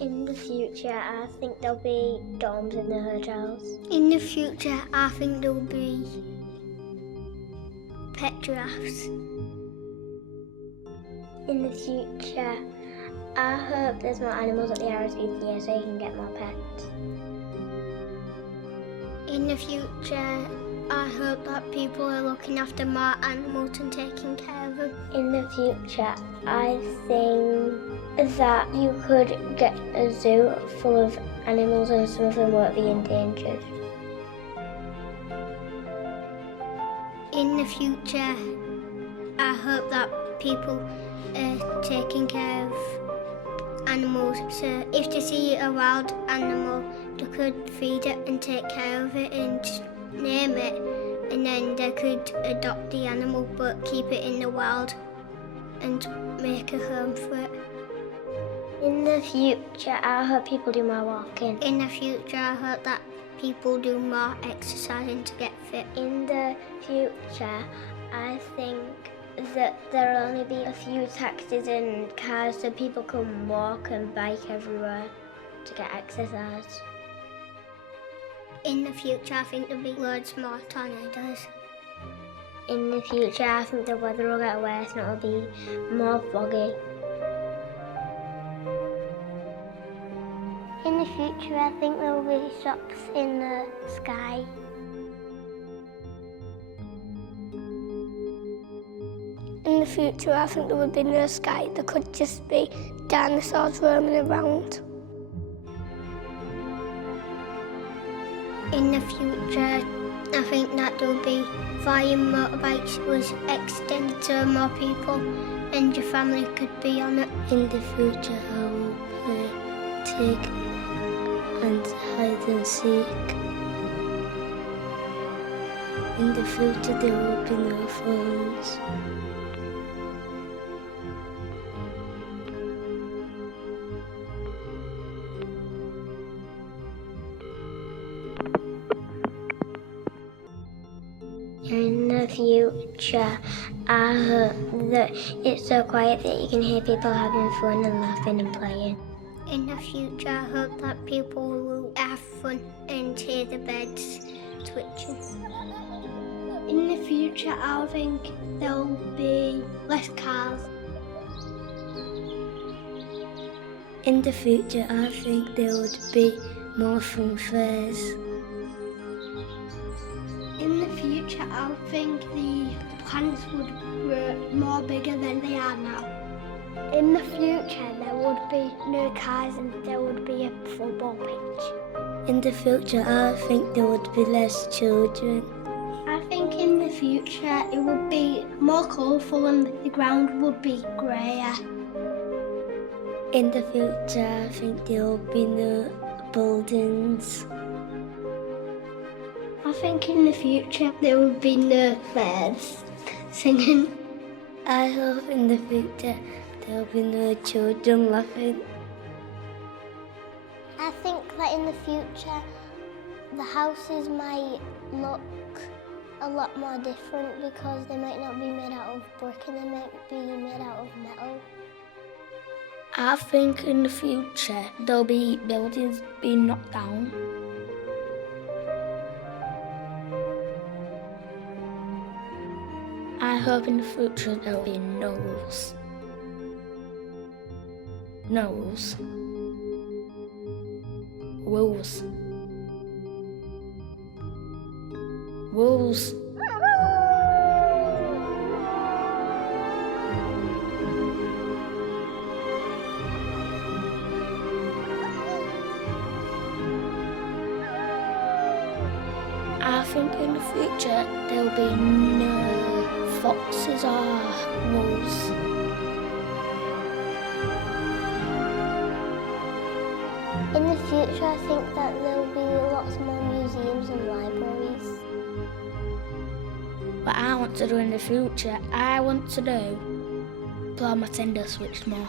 In the future, I think there'll be dorms in the hotels. In the future, I think there'll be pet giraffes. In the future, I hope there's more animals at the RSPCA so you can get more pets. In the future, I hope that people are looking after more animals and taking care of them. In the future, I think that you could get a zoo full of animals and some of them won't be endangered. In the future, I hope that people are taking care of animals. So if they see a wild animal, they could feed it and take care of it and name it, and then they could adopt the animal but keep it in the wild and make a home for it. In the future, I hope people do more walking. In the future, I hope that people do more exercising to get fit. In the future, I think that there'll only be a few taxis and cars so people can walk and bike everywhere to get exercise. In the future, I think there'll be loads more tornadoes. In the future, I think the weather will get worse and it'll be more foggy. In the future, I think there will be shops in the sky. In the future, I think there would be no sky. There could just be dinosaurs roaming around. In the future, I think that there will be flying motorbikes was extended to more people and your family could be on it. In the future, I will play tag and hide and seek. In the future, there will be no phones. In the future, I hope that it's so quiet that you can hear people having fun and laughing and playing. In the future, I hope that people will have fun and hear the beds twitching. In the future, I think there'll be less cars. In the future, I think there would be more fun fairs. In the future, I think the plants would grow more bigger than they are now. In the future, there would be no cars and there would be a football pitch. In the future, I think there would be less children. I think in the future it would be more colourful and the ground would be greyer. In the future, I think there will be no buildings. I think in the future there will be no birds singing. I hope in the future there will be no children laughing. I think that in the future, the houses might look a lot more different because they might not be made out of brick and they might be made out of metal. I think in the future there'll be buildings being knocked down. I hope in the future there'll be gnolls. Gnolls. Wolves. Wolves. I think in the future there'll be no foxes or wolves. In the future, I think that there will be lots more museums and libraries. What I want to do in the future, I want to play my Nintendo Switch more.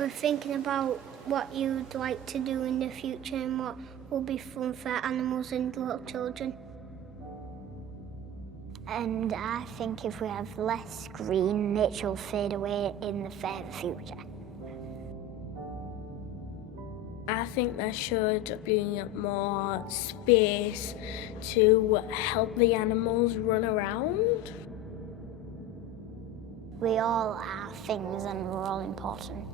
We're thinking about what you'd like to do in the future and what will be fun for animals and little children. And I think if we have less green, nature will fade away in the further future. I think there should be more space to help the animals run around. We all are things and we're all important.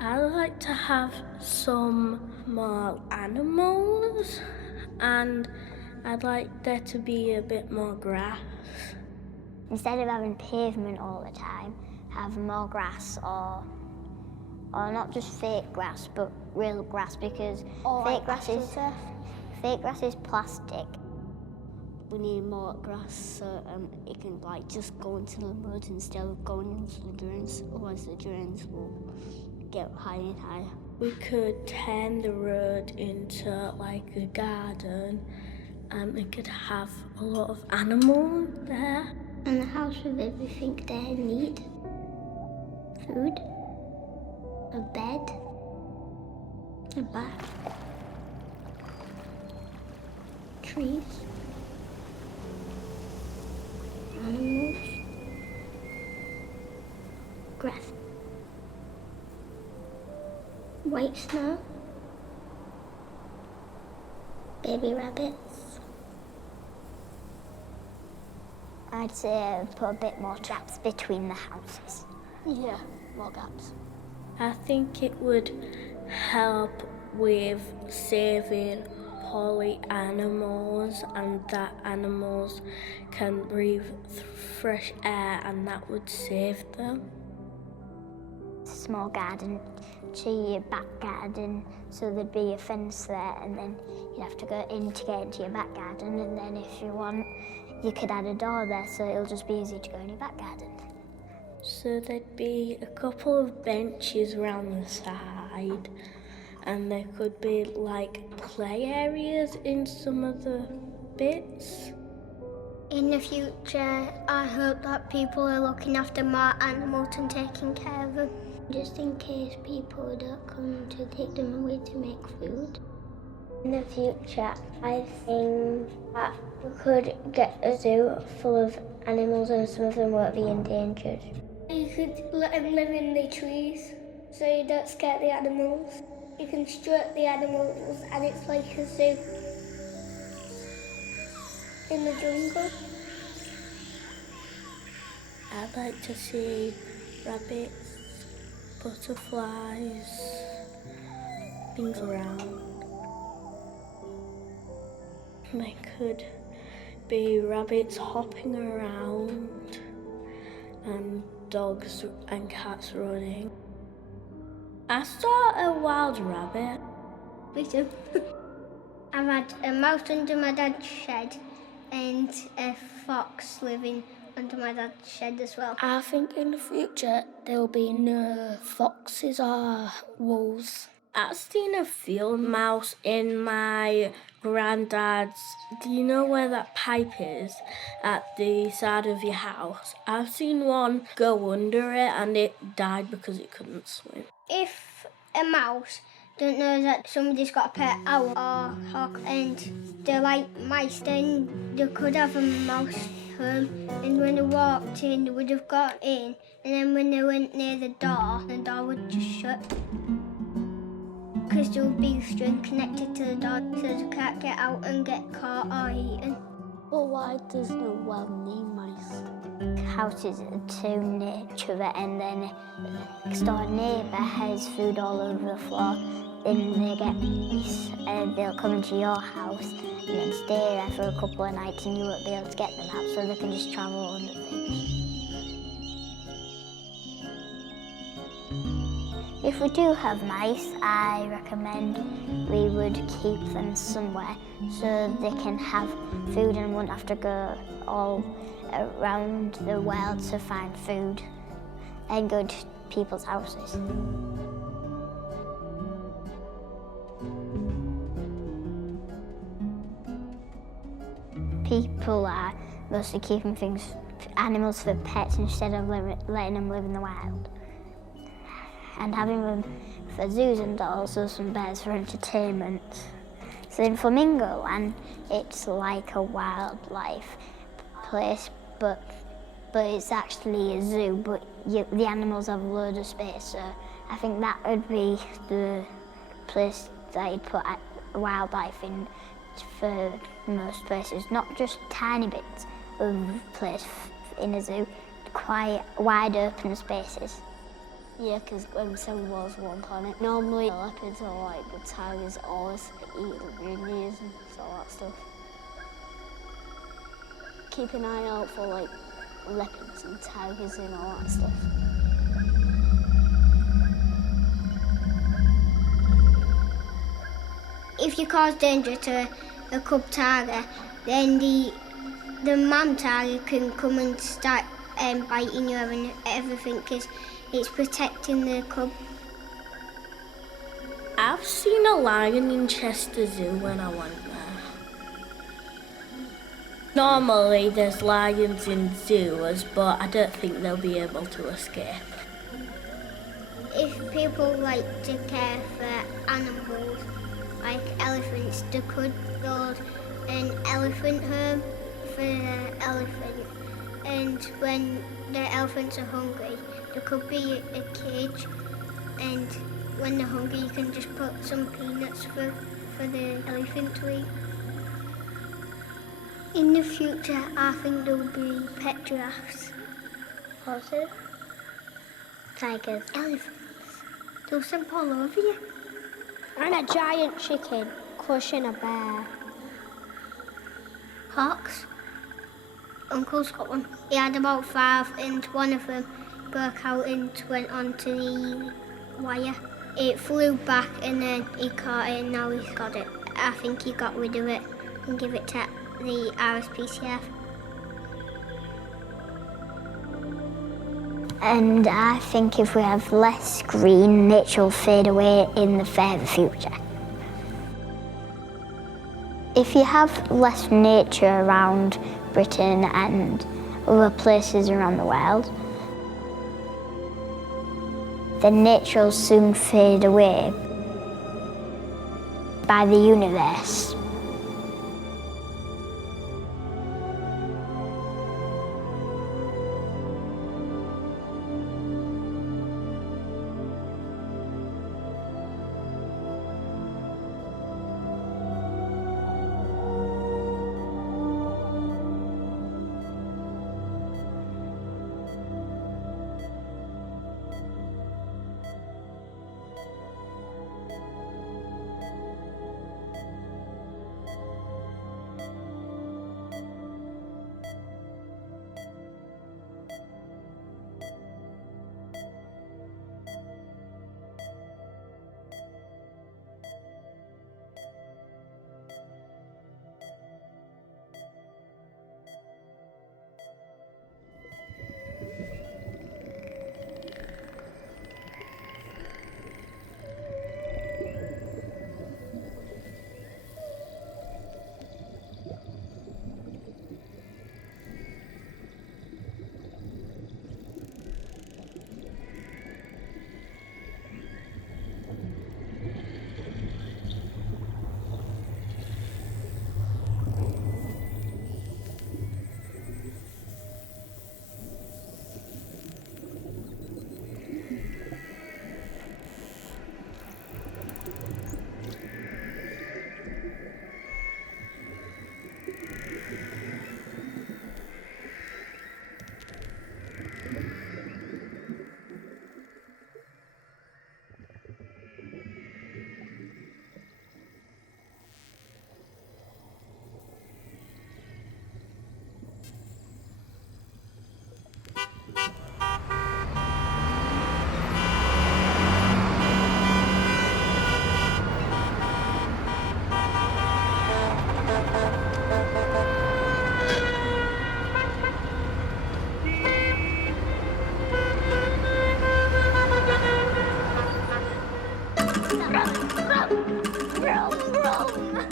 I'd like to have some more animals, and I'd like there to be a bit more grass. Instead of having pavement all the time, have more grass or not just fake grass, but real grass, because fake grass is plastic. We need more grass so it can just go into the mud instead of going into the drains, otherwise the drains will get higher and higher. We could turn the road into a garden, and we could have a lot of animals there. And a house with everything they need. Food, a bed, a bath, trees, animals, grass, white snow, baby rabbits. I'd say put a bit more gaps between the houses. Yeah, more gaps. I think it would help with saving poorly animals, and that animals can breathe fresh air, and that would save them. A small garden to your back garden, so there'd be a fence there, and then you'd have to go in to get into your back garden, and then if you want, you could add a door there, so it'll just be easy to go in your back garden. So there'd be a couple of benches around the side, and there could be play areas in some of the bits. In the future, I hope that people are looking after more animals and taking care of them, just in case people don't come to take them away to make food. In the future, I think that we could get a zoo full of animals and some of them won't be endangered. You could let them live in the trees so you don't scare the animals. You can stroke the animals and it's like a zoo in the jungle. I'd like to see rabbits, butterflies, things around. There could be rabbits hopping around and dogs and cats running. I saw a wild rabbit. Me too. I've had a mouse under my dad's shed and a fox living under my dad's shed as well. I think in the future there'll be no foxes or wolves. I've seen a field mouse in my granddad's. Do you know where that pipe is at the side of your house? I've seen one go under it and it died because it couldn't swim. If a mouse don't know that somebody's got a pet owl or hawk and they're like mice, then they could have a mouse home, and when they walked in they would have got in, and then when they went near the door would just shut. Because there would be string connected to the door so they can't get out and get caught or eaten. But why does no well-named mice? Houses are too near each other, and then next door neighbour has food all over the floor. Then they get mice, and they'll come into your house and then stay there for a couple of nights, and you won't be able to get them out, so they can just travel under things. If we do have mice, I recommend we would keep them somewhere so they can have food and won't have to go all around the world to find food and go to people's houses. People are mostly keeping animals for pets instead of letting them live in the wild. and having them for zoos and also some bears for entertainment. So in Flamingo Land, it's like a wildlife place, but it's actually a zoo, but the animals have a load of space, so I think that would be the place that you'd put wildlife in for most places, not just tiny bits of place in a zoo, quite wide open spaces. Yeah, because Seven Worlds, One Planet, normally leopards or like the tigers always eat the reindeers and all that stuff. Keep an eye out for like leopards and tigers and all that stuff. If you cause danger to a cub tiger, then the mom tiger can come and start biting you and everything, because it's protecting the cub. I've seen a lion in Chester Zoo when I went there. Normally there's lions in zoos, but I don't think they'll be able to escape. If people like to care for animals, like elephants, they could build an elephant home for the elephant. And when the elephants are hungry, there could be a cage, and when they're hungry you can just put some peanuts for the elephant to eat. In the future I think there will be pet giraffes. Horses. Tigers. Elephants. They'll jump all over you. And a giant chicken crushing a bear. Hawks. Uncle's got one. He had about 5 and one of them broke out and went onto the wire. It flew back and then he caught it and now he's got it. I think he got rid of it and gave it to the RSPCF. And I think if we have less green, nature will fade away in the further future. If you have less nature around Britain and other places around the world, then nature will soon fade away by the universe.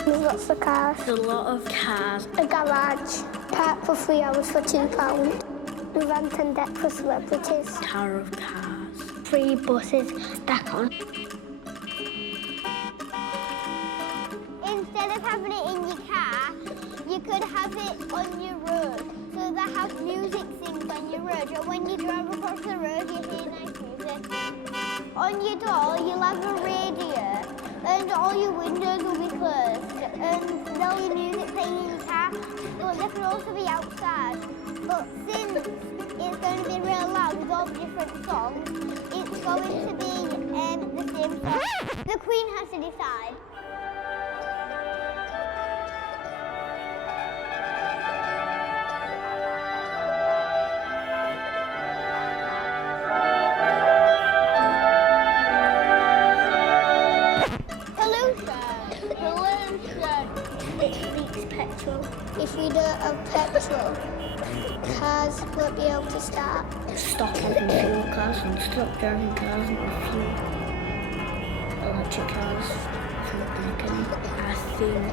There's lots of cars. There's a lot of cars. A garage. Parked for 3 hours for £2. The rant and deck for celebrities. Tower of cars. free buses back on. Instead of having it in your car, you could have it on your road. So they have music things on your road. Or when you drive across the road, you hear nice music. On your door, you'll have a radio, and all your windows will be closed. And there'll be music playing in your car, but they could also be outside. But since it's going to be real loud with all the different songs, it's going to be the same song. The Queen has to decide. It leaks petrol. If you don't have petrol, cars won't be able to start. Stop having fuel cars and stop driving cars with fuel. Electric cars. I think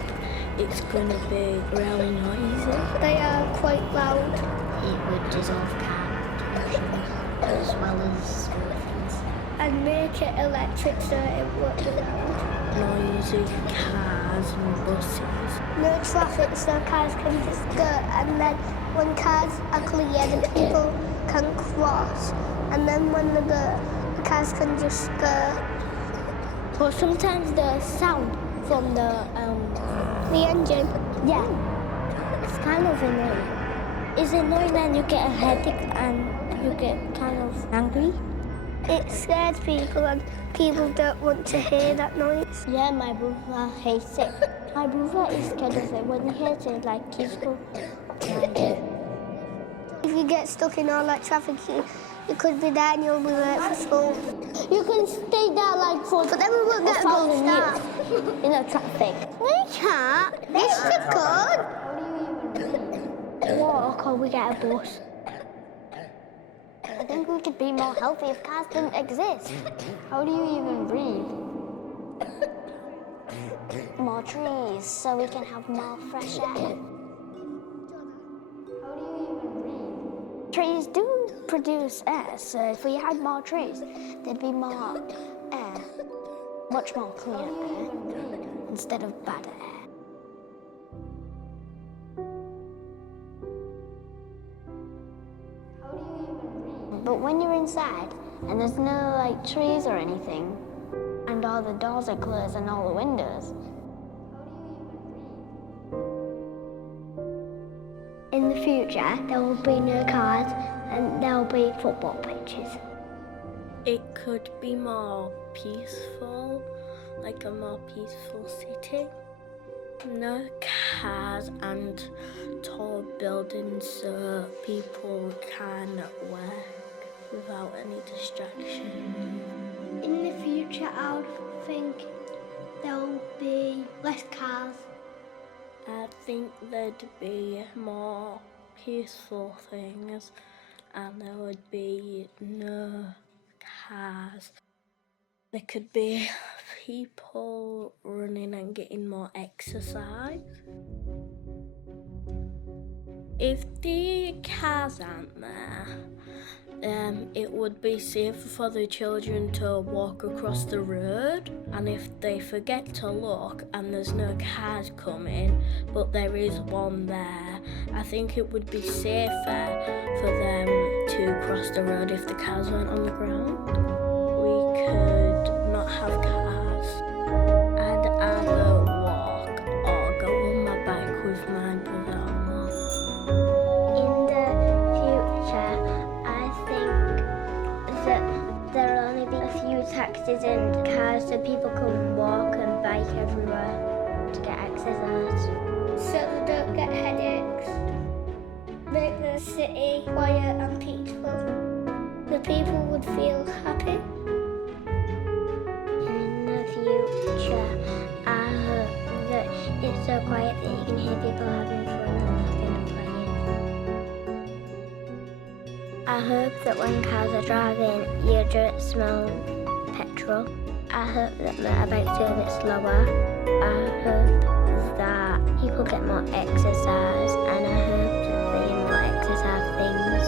it's going to be really noisy. They are quite loud. It would dissolve carbon as well as other things. And make it electric so it won't be loud. Noisy cars and buses. No traffic so cars can just go, and then when cars are clear the people can cross, and then when they go the cars can just go. But sometimes the sound from the engine. Yeah, it's kind of annoying. It's annoying and you get a headache and you get kind of angry. It scares people and people don't want to hear that noise. Yeah, my brother hates it. My brother is scared of it. When he hears it, like he's go. If you get stuck in all that traffic, you could be there and you'll be late for school. You can stay there like for But then we won't get a gold star. in the traffic. We can't. Yes, you could. Walk or we get a bus. I think we could be more healthy if cars didn't exist. How do you even breathe? More trees, so we can have more fresh air. How do you even breathe? Trees do produce air, so if we had more trees, there'd be more air. Much more clear air instead of bad air. But when you're inside and there's no like trees or anything, and all the doors are closed and all the windows, In the future, there will be no cars and there will be football pitches. It could be more peaceful, like a more peaceful city. No cars and tall buildings so people can work without any distraction. In the future, I would think there'll be less cars. I think there'd be more peaceful things and there would be no cars. There could be people running and getting more exercise. If the cars aren't there, it would be safer for the children to walk across the road, and if they forget to look and there's no cars coming but there is one there, I think it would be safer for them to cross the road if the cars weren't on the ground. We could not have cars. I'd either walk or go on my bike with my brother or mum. In the future, I think that there'll only be a few taxis and cars so people can walk and bike everywhere to get exercise. So they don't get headaches. Make the city quiet and peaceful. The people would feel happy. In the future, I hope that it's so quiet that you can hear people having fun and laughing and playing. I hope that when cars are driving, you don't smell petrol. I hope that motorbikes go a bit slower. I hope that people get more exercise, and I hope that they get more exercise things.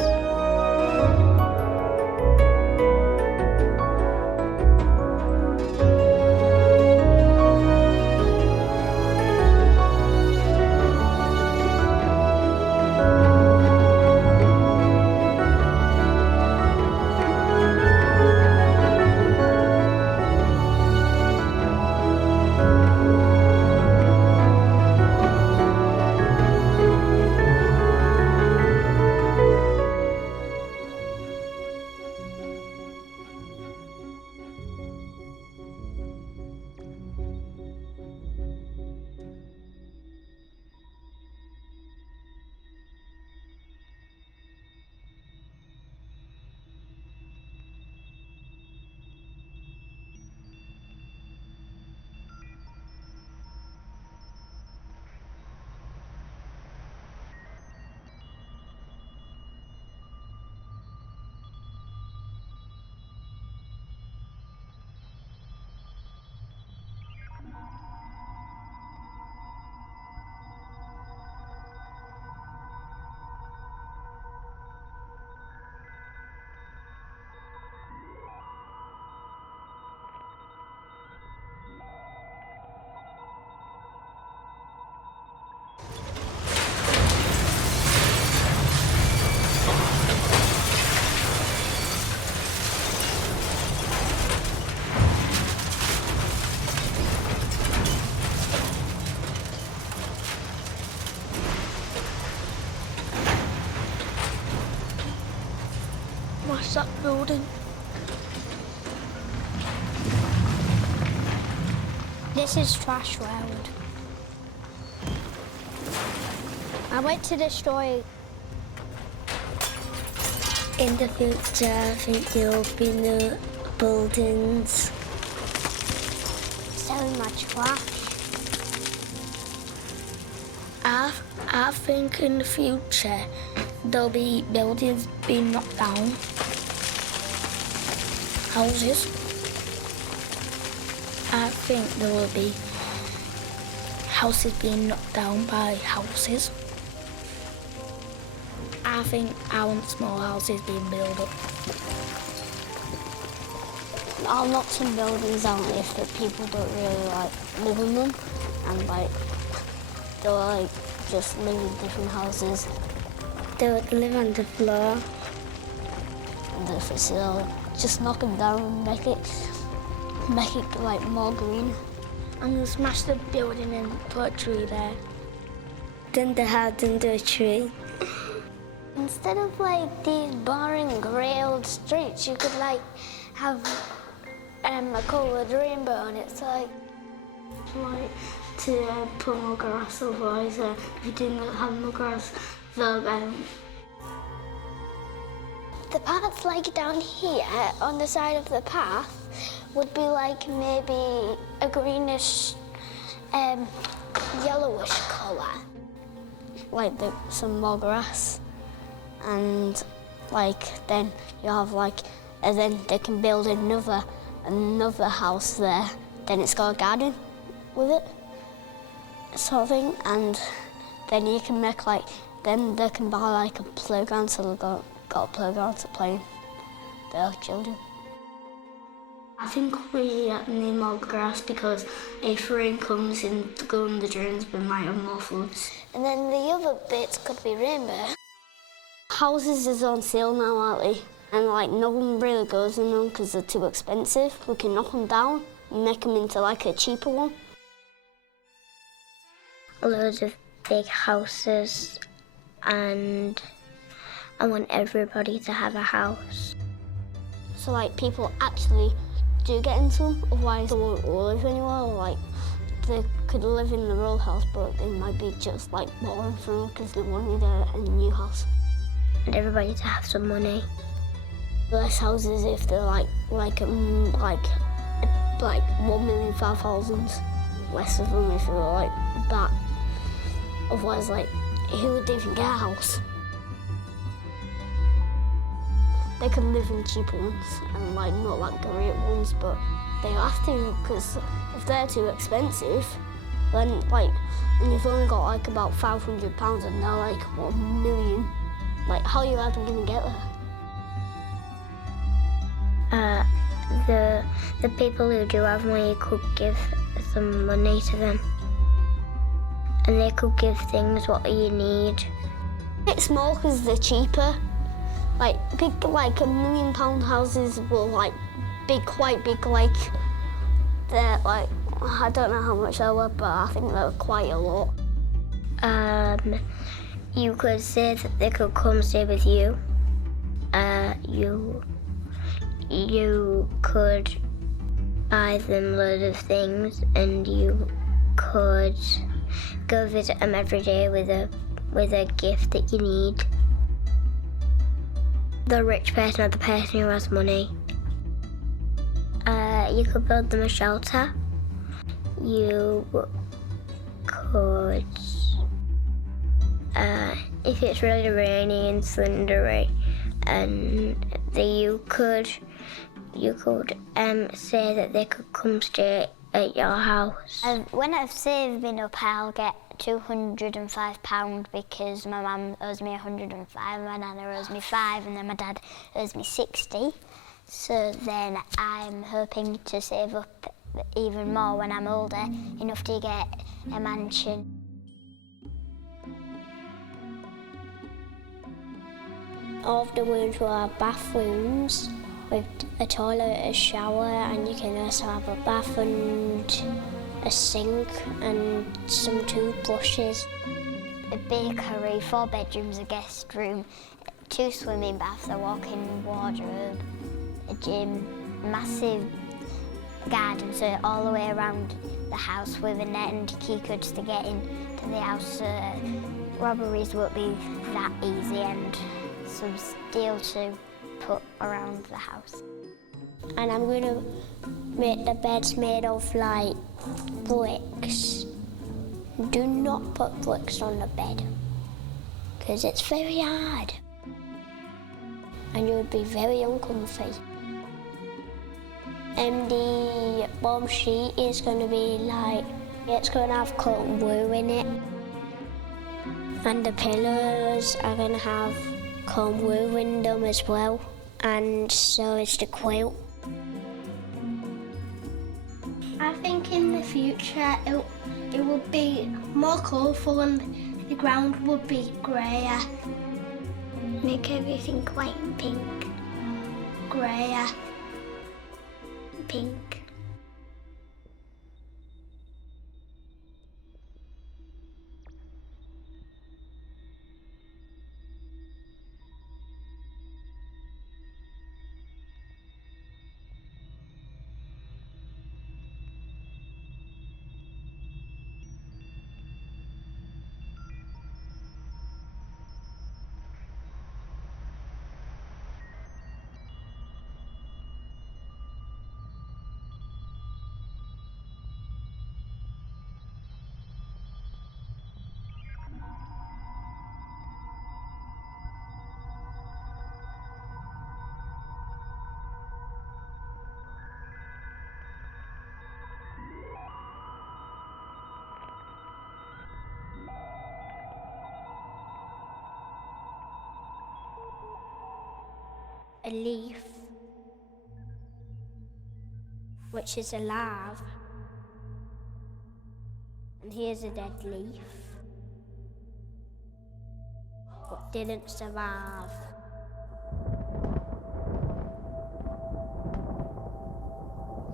What's that building? This is Trash World. I went to destroy. In the future, I think there'll be no buildings. So much trash. I think in the future, there'll be buildings being knocked down. Houses. I think there will be houses being knocked down by houses. I think I want small houses being built up. I'll knock some buildings down if the people don't really like live in them, and like they'll like just live in different houses. They would live on the floor. And if it's just knock them down and make it like more green. I'm gonna smash the building and put a tree there. Then the house under a tree. Instead of like these boring grey old streets, you could like have a coloured rainbow, and it's like To put more grass, otherwise if you didn't have more grass, the parts like down here on the side of the path would be like maybe a greenish, yellowish colour, like some more grass, and like then you have like, and then they can build another house there. Then it's got a garden with it, sort of thing, and then you can make like, then they can buy like a playground, so they've got a playground to play in, their children. I think we need more grass because if rain comes in to go in the drains, we might have more floods. And then the other bits could be rainbow. Houses is on sale now, aren't they? And like no one really goes in them because they're too expensive. We can knock them down and make them into like a cheaper one. Loads of big houses, and I want everybody to have a house. So like people actually do get into them, otherwise they won't live anywhere. Or, like they could live in the real house, but they might be just like boring for them because they wanted a new house. And everybody to have some money. Less houses if they're like 1,500,000. Less of them if they're like that. Otherwise, like, who would even get a house? They could live in cheaper ones and like not like great ones, but they have to because if they're too expensive, then like, and you've only got like about £500 and they're like $1 million. Like, how are you ever going to get there? The people who do have money could give some money to them. And they could give things what you need. It's more because they're cheaper. Like big, like £1 million houses will like be quite big. Like they're like, I don't know how much they were, but I think they were quite a lot. You could say that they could come stay with you. You could buy them loads of things, and you could go visit them every day with a gift that you need. The rich person or the person who has money. You could build them a shelter. You could, if it's really rainy and thundery, and you could say that they could come stay at your house. When I've saved enough, I'll get £205 because my mum owes me 105, my nana owes me 5, and then my dad owes me 60. So then I'm hoping to save up even more when I'm older, enough to get a mansion. All of the rooms will have bathrooms with a toilet, a shower, and you can also have a bath and a sink and some toothbrushes. A bakery, 4 bedrooms, a guest room, 2 swimming baths, a walk-in wardrobe, a gym, massive garden, so all the way around the house with a net and key codes to get into the house, so robberies won't be that easy, and some steel to put around the house. And I'm going to make the beds made of like bricks. Do not put bricks on the bed because it's very hard and you would be very uncomfy. And the bottom sheet is going to be like, it's going to have cotton wool in it. And the pillows are going to have cotton wool in them as well. And so is the quilt. I think in the future it will be more colourful and the ground would be greyer. Make everything quite pink. Greyer. Pink. A leaf, which is alive. And here's a dead leaf, but didn't survive.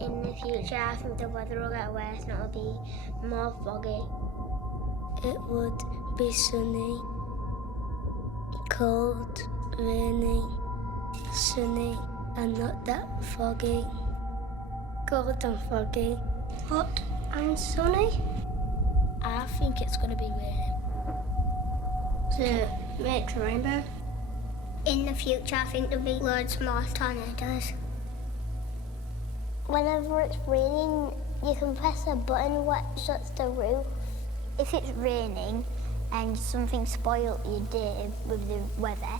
In the future, I think the weather will get worse and it'll be more foggy. It would be sunny, cold, rainy, sunny, and not that foggy. Cold and foggy. Hot and sunny. I think it's going to be raining. To make a rainbow. In the future, I think there'll be loads more tornadoes. Whenever it's raining, you can press a button that shuts the roof. If it's raining and something spoiled your day with the weather,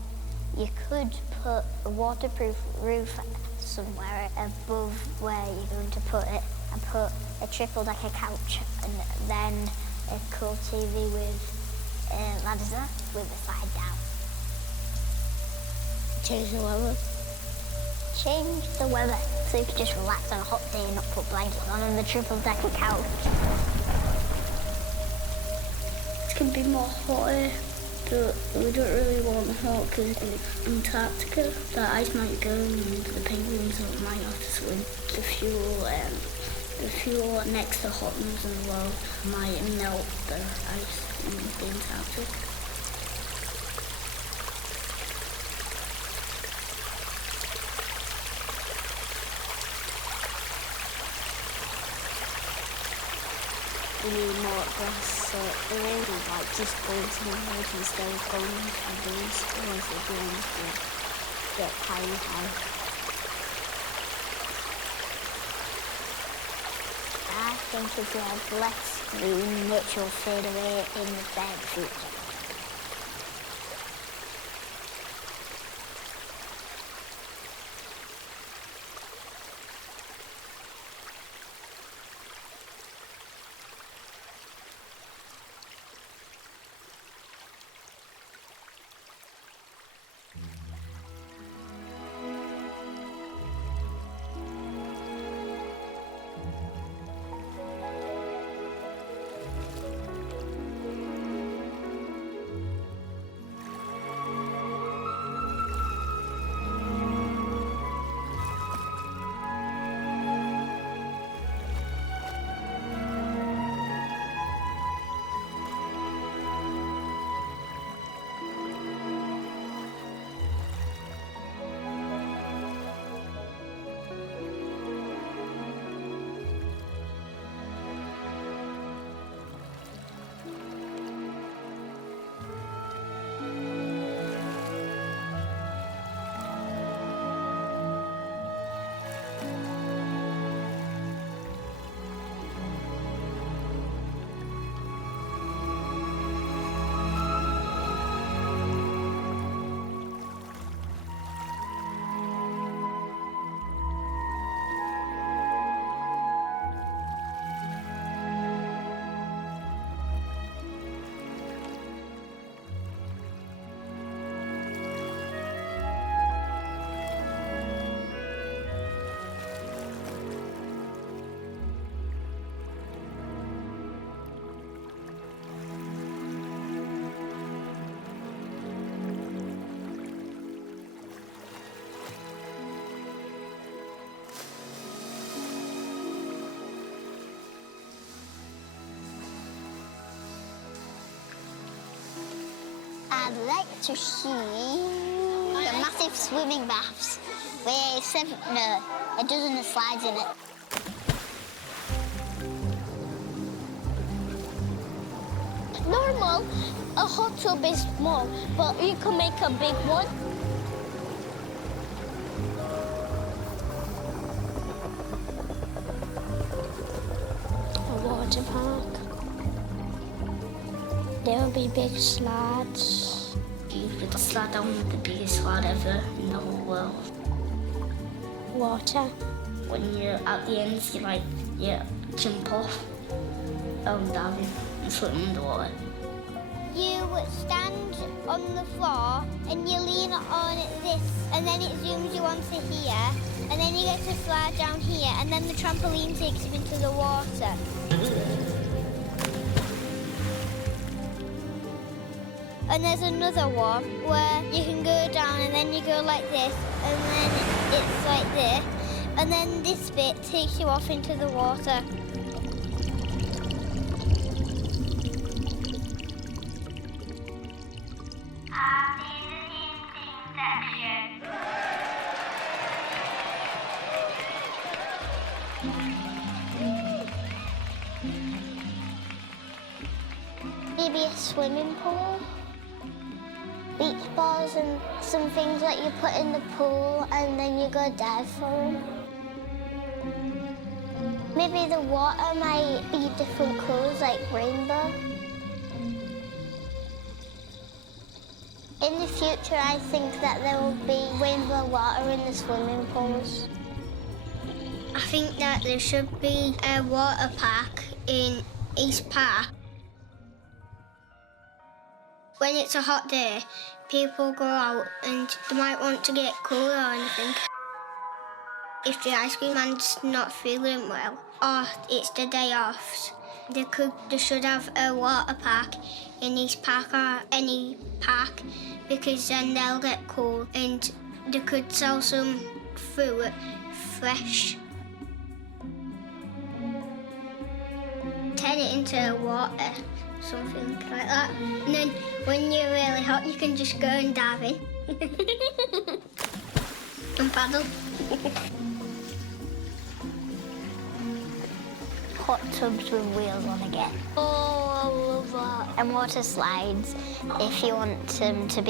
you could put a waterproof roof somewhere above where you're going to put it, and put a triple-decker couch and then a cool TV with ladders with a slide down. Change the weather. Change the weather so you can just relax on a hot day and not put blankets on the triple-decker couch. It can be more hotter, but we don't really want hot because in Antarctica the ice might go and the penguins might have to swim. The fuel next to hot ones in the world might melt the ice in the Antarctic. We need more grass, so the rain is like just going to the road instead of going to the bees, once the bees get high. I think if we have less green, nature will fade away in the very future. I'd like to see the massive swimming baths with a dozen of slides in it. Normal, a hot tub is small, but you can make a big one. A water park. There will be big slides. You could slide down the biggest slide ever in the whole world. Water. When you're at the end, you jump off, diving and swim in the water. You stand on the floor and you lean on this, and then it zooms you onto here, and then you get to slide down here, and then the trampoline takes you into the water. And there's another one where you can go down and then you go like this, and then it's like this, and then this bit takes you off into the water. Maybe a swimming pool. Beach balls and some things that you put in the pool and then you go dive for them. Maybe the water might be different colours, like rainbow. In the future, I think that there will be rainbow water in the swimming pools. I think that there should be a water park in East Park. When it's a hot day, people go out and they might want to get cool or anything. If the ice cream man's not feeling well or it's the day off, they should have a water park in East Park or any park, because then they'll get cool and they could sell some fruit fresh. Turn it into water. Something like that. And then when you're really hot, you can just go and dive in. And paddle. Hot tubs with wheels on again. Oh, I love that. And water slides. If you want them to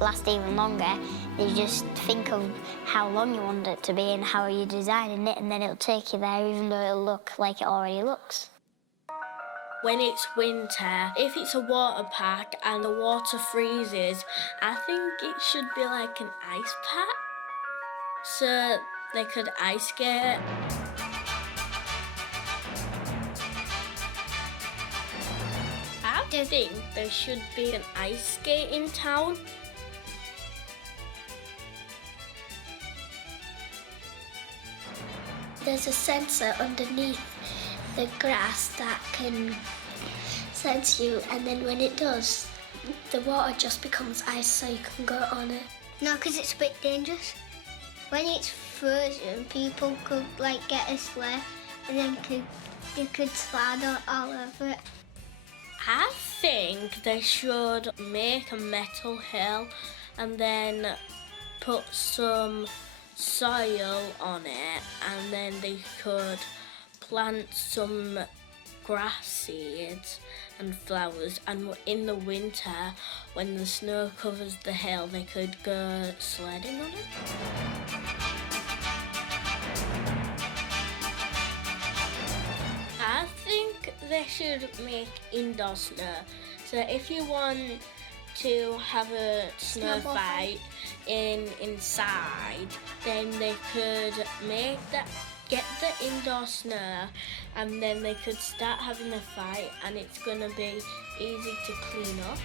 last even longer, you just think of how long you want it to be and how you're designing it, and then it'll take you there even though it'll look like it already looks. When it's winter, if it's a water park and the water freezes, I think it should be like an ice pack, so they could ice skate. I think there should be an ice skate in town. There's a sensor underneath the grass that can sense you, and then when it does, the water just becomes ice so you can go on it. No, because it's a bit dangerous. When it's frozen, people could get a sled and then you could slide all over it. I think they should make a metal hill and then put some soil on it, and then they could plant some grass seeds and flowers, and in the winter when the snow covers the hill they could go sledding on it. I think they should make indoor snow, so if you want to have a snow fight inside, then they could get the indoor snow, and then they could start having a fight, and it's gonna be easy to clean up.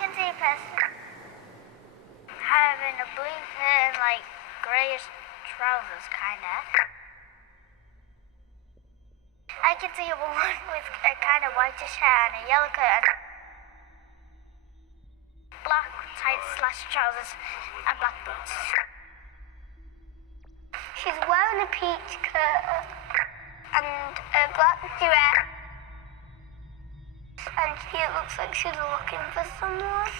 can see a person having a blue hair and like greyish trousers, kinda. I can see a woman with a kind of whitish hair and a yellow coat, black tights / trousers, and black boots. She's wearing a peach skirt and a black dress, and she looks like she's looking for someone.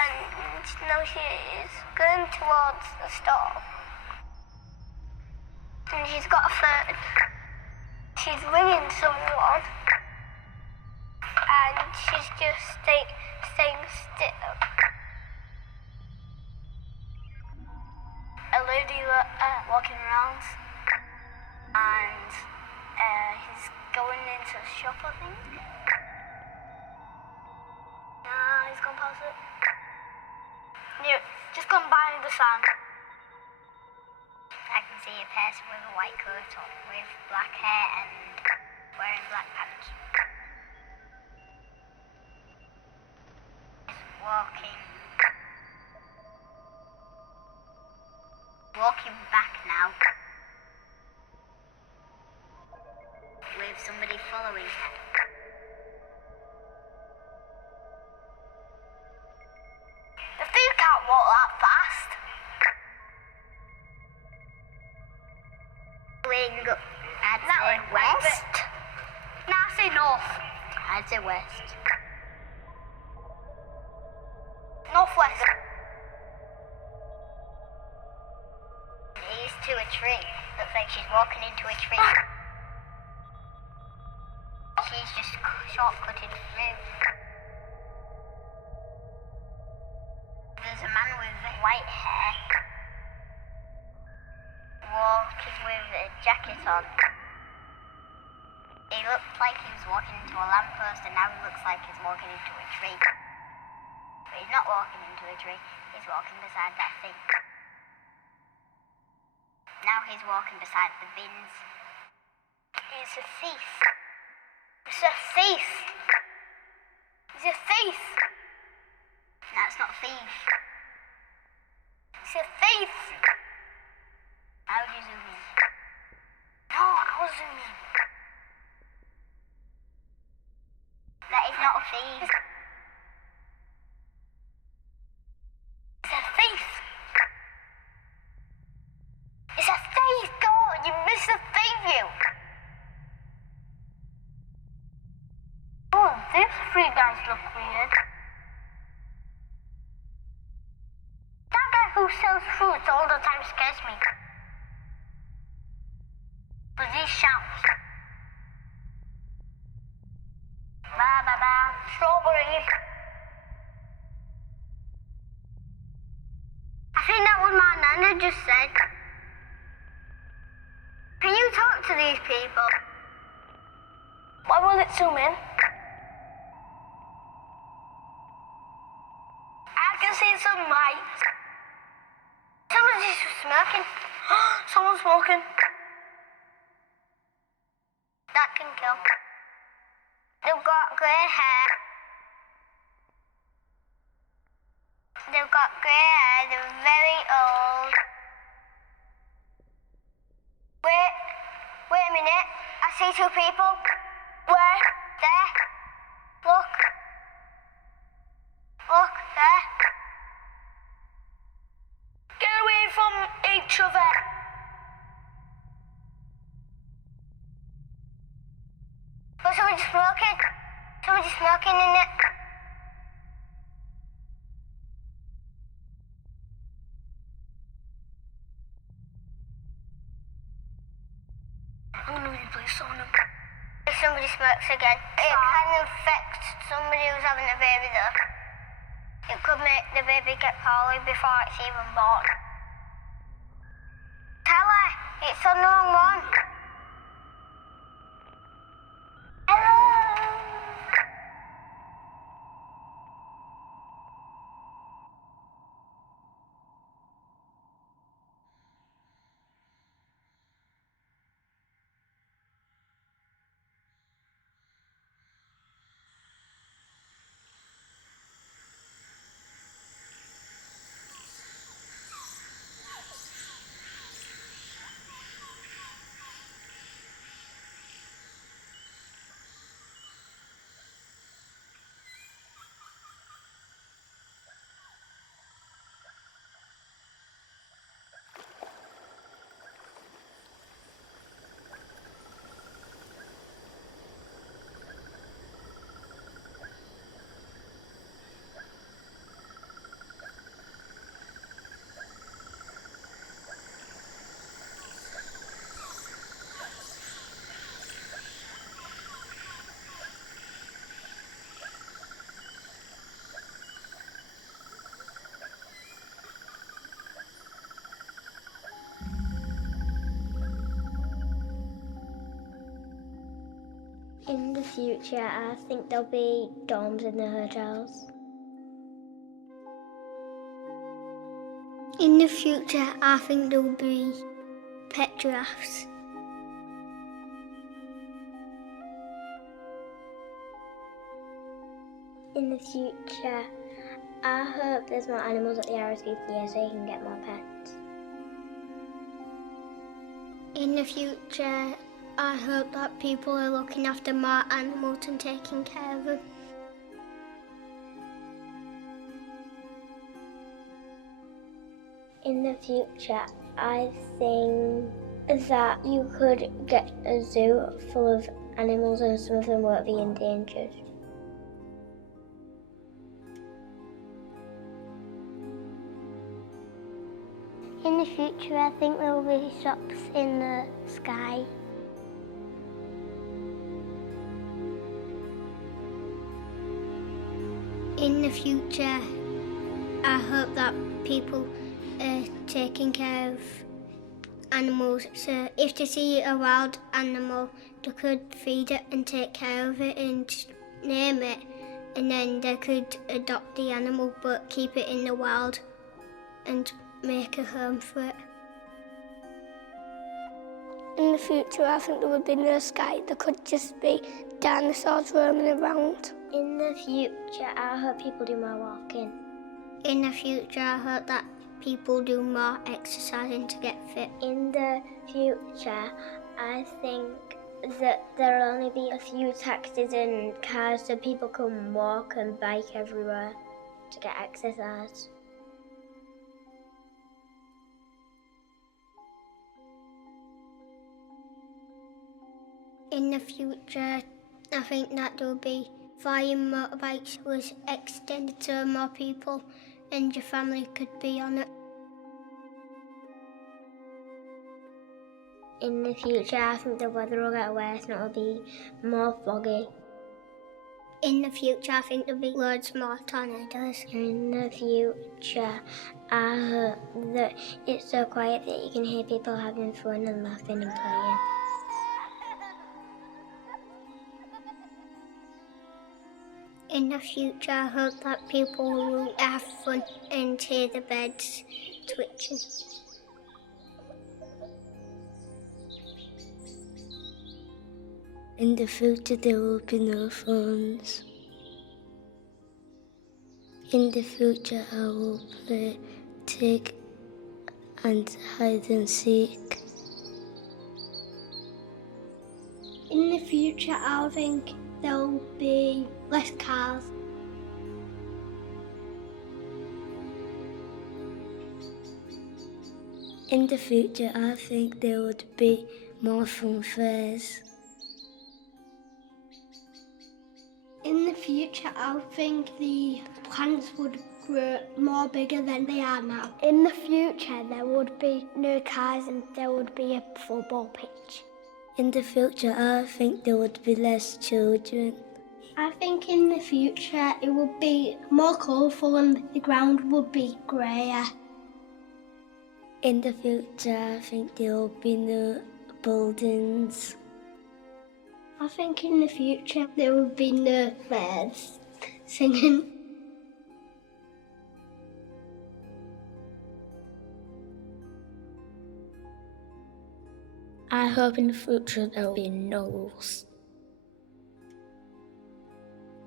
And now she is going towards the stop. And she's got a phone. She's ringing someone. And she's just staying still. A lady walking around. And he's going into a shop, I think. No, he's gone past it. Yeah, just gone by the sun. I can see a person with a white coat on, with black hair and wearing black pants. He's walking back now, with somebody following her. The thief can't walk that fast. I'd say west. No, I say north. I'd say west. Northwest. It is to a tree. Looks like she's walking into a tree. She's just shortcutting through. There's a man with white hair walking with a jacket on. He looked like he was walking into a lamppost, and now he looks like he's walking into a tree. But he's not walking into a tree, he's walking beside that thing. Now he's walking beside the bins. He's a thief. It's a thief. He's a thief. That's not a thief. It's a thief. How do you zoom in? No, I'll zoom in. That is not a thief. It's a thief. It's a thief, God! You missed the thief, you! Oh, these three guys look weird. That guy who sells fruits all the time scares me. But he shouts. Ba ba ba, strawberry. I think that was my nana just said. Can you talk to these people? Why will it zoom in? I can see some lights. Somebody's smoking. Someone's smoking. That can kill. They've got grey hair. They've got grey hair. They're very old. Wait a minute. I see two people. Where? There. Look. Look, there. Get away from each other. But somebody's smoking. Somebody's smoking in it. I'm gonna replace on him. If somebody smokes again, it can infect somebody who's having a baby though. It could make the baby get poorly before it's even born. Tell her, it's on the wrong one. Hello. In the future, I think there'll be dorms in the hotels. In the future, I think there will be pet giraffes. In the future, I hope there's more animals at the RSPCA so you can get more pets. In the future, I hope that people are looking after more animals and taking care of them. In the future, I think that you could get a zoo full of animals and some of them won't be endangered. In the future, I think there will be shops in the sky. In the future, I hope that people are taking care of animals. So if they see a wild animal, they could feed it and take care of it and name it, and then they could adopt the animal but keep it in the wild and make a home for it. In the future, I think there would be no sky. There could just be dinosaurs roaming around. In the future, I hope people do more walking. In the future, I hope that people do more exercising to get fit. In the future, I think that there'll only be a few taxis and cars so people can walk and bike everywhere to get exercise. In the future, I think that there will be flying motorbikes was extended to more people and your family could be on it. In the future, I think the weather will get worse and it'll be more foggy. In the future, I think there'll be loads more tornadoes. In the future, I hope that it's so quiet that you can hear people having fun and laughing and playing. In the future, I hope that people will have fun and hear the beds twitching. In the future, there will be no phones. In the future, I will play tag and hide and seek. In the future, I think there will be less cars. In the future, I think there would be more fun fairs. In the future, I think the plants would grow more bigger than they are now. In the future, there would be no cars and there would be a football pitch. In the future, I think there would be less children. I think in the future it would be more colourful and the ground would be greyer. In the future, I think there will be no buildings. I think in the future there will be no birds singing. I hope in the future there will be gnolls.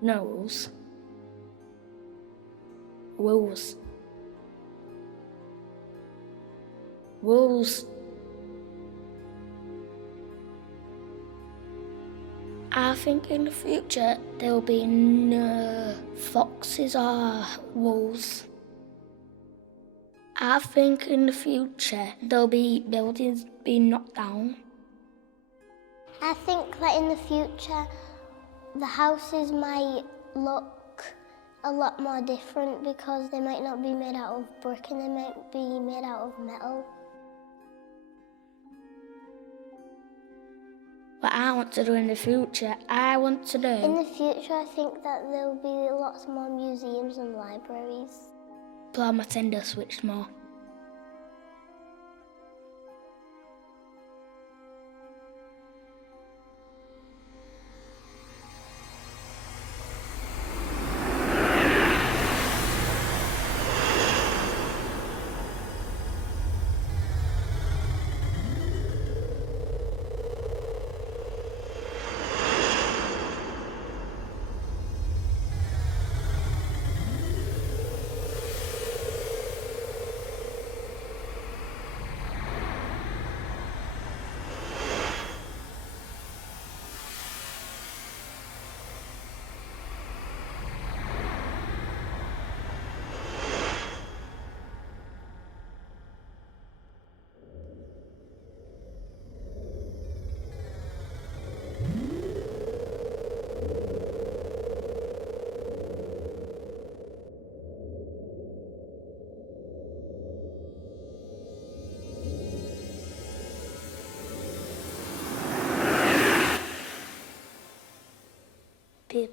Gnolls. Wolves. Wolves. I think in the future there will be no foxes or wolves. I think in the future there'll be buildings being knocked down. I think that in the future the houses might look a lot more different because they might not be made out of brick and they might be made out of metal. What I want to do in the future, I want to do... In the future, I think that there will be lots more museums and libraries. Play on my Nintendo Switch more.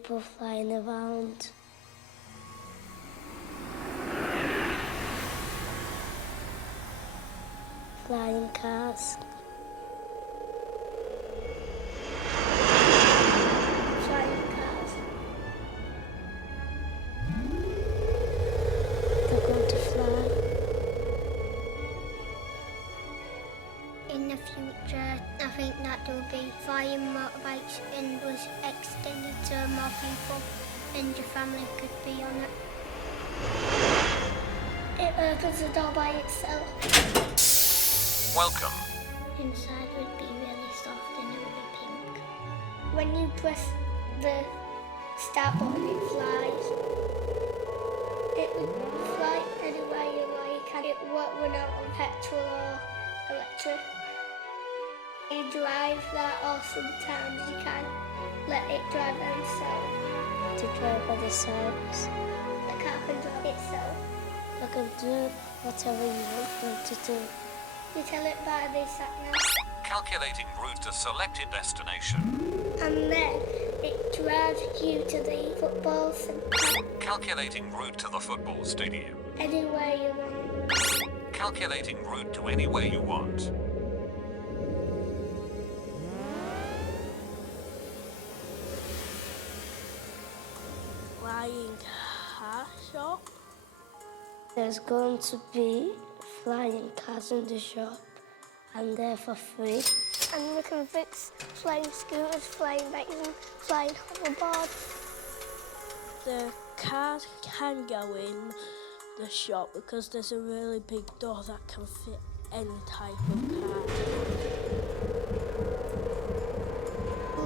people flying around. Flying cars. Flying cars. They're going to fly. In the future, I think that there will be flying motorbikes and was extended to more people and your family could be on it. It opens the door by itself. Welcome. Inside would be really soft and it would be pink. When you press the start button, it flies. It would fly anywhere you like and it won't run out of petrol or electric. You drive that or sometimes you can let it drive by itself. To drive by themselves. The car can drive itself. They can do whatever you want them to do. You tell it by the sat-nav. Calculating route to selected destination. And then it drives you to the football centre. Calculating route to the football stadium. Anywhere you want. Calculating route to anywhere you want. Flying car shop. There's going to be flying cars in the shop and they're for free. And we can fix flying scooters, flying bikes and flying hoverboards. The cars can go in the shop because there's a really big door that can fit any type of car.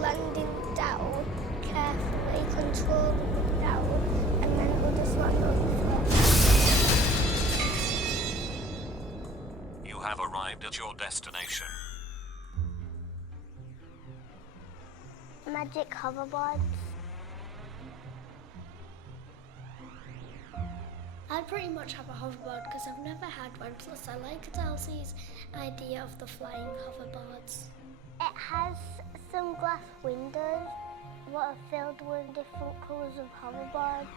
Landing down, carefully controlling it down, and then we'll just land on the floor. You have arrived at your destination. Magic hoverboards. I pretty much have a hoverboard because I've never had one, plus I like Elsie's idea of the flying hoverboards. It has some glass windows that are filled with different colours of hoverboards.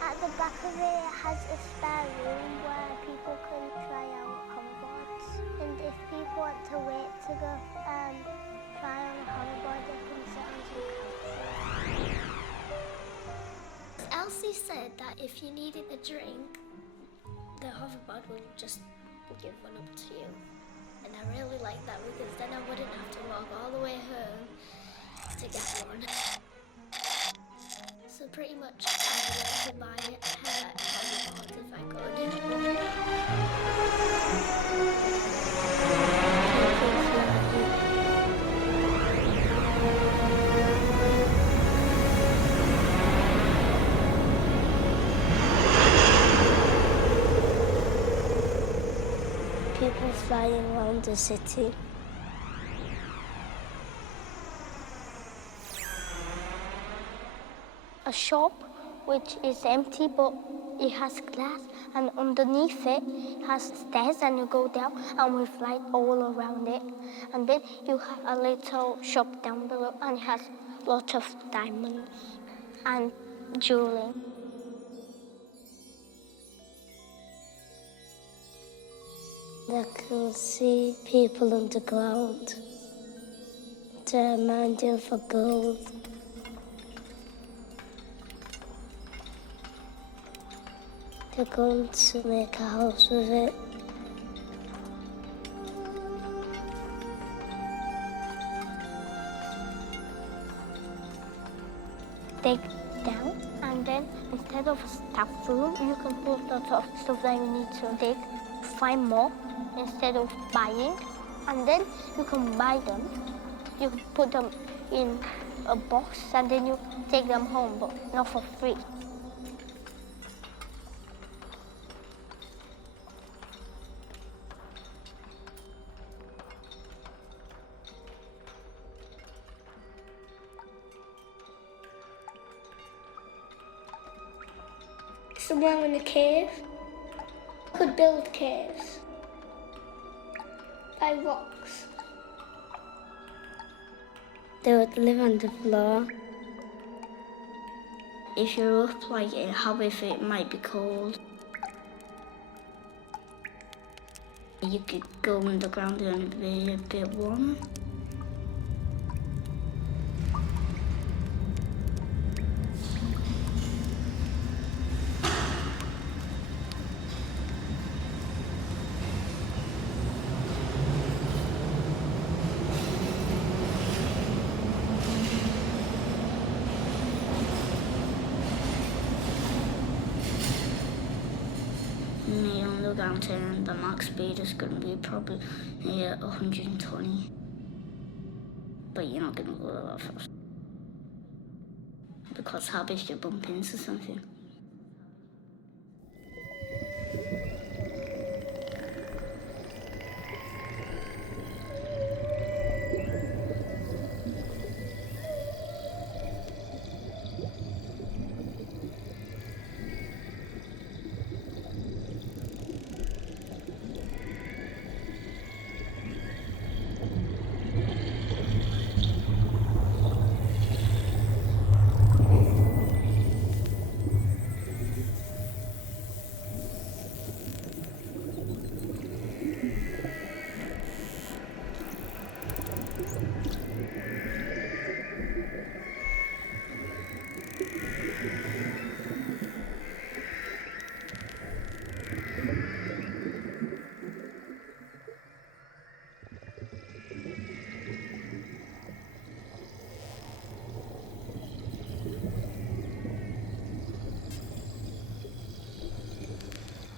At the back of it has a spare room where people can try out hoverboards. And if people want to wait to go try on a hoverboard, they can sit on some couches. Elsie said that if you needed a drink, the hoverboard would just give one up to you. And I really like that because then I wouldn't have to walk all the way home to get one. So pretty much I would like to buy her hoverboard if I could. People flying around the city. A shop which is empty but it has glass and underneath it has stairs and you go down and with light all around it. And then you have a little shop down below and it has lots of diamonds and jewelry. I can see people underground. They're mining for gold. They're going to make a house with it. Dig down and then instead of a staff room, you can put lots of stuff that you need to dig. Find more instead of buying, and then you can buy them. You put them in a box and then you take them home, but not for free. Somewhere in a cave. Could build caves by rocks. They would live on the floor. If you're up like in Habif, it might be cold. You could go underground and be a bit warmer. The underground and the max speed is going to be probably 120. But you're not going to go that fast. Because how big you bump into something.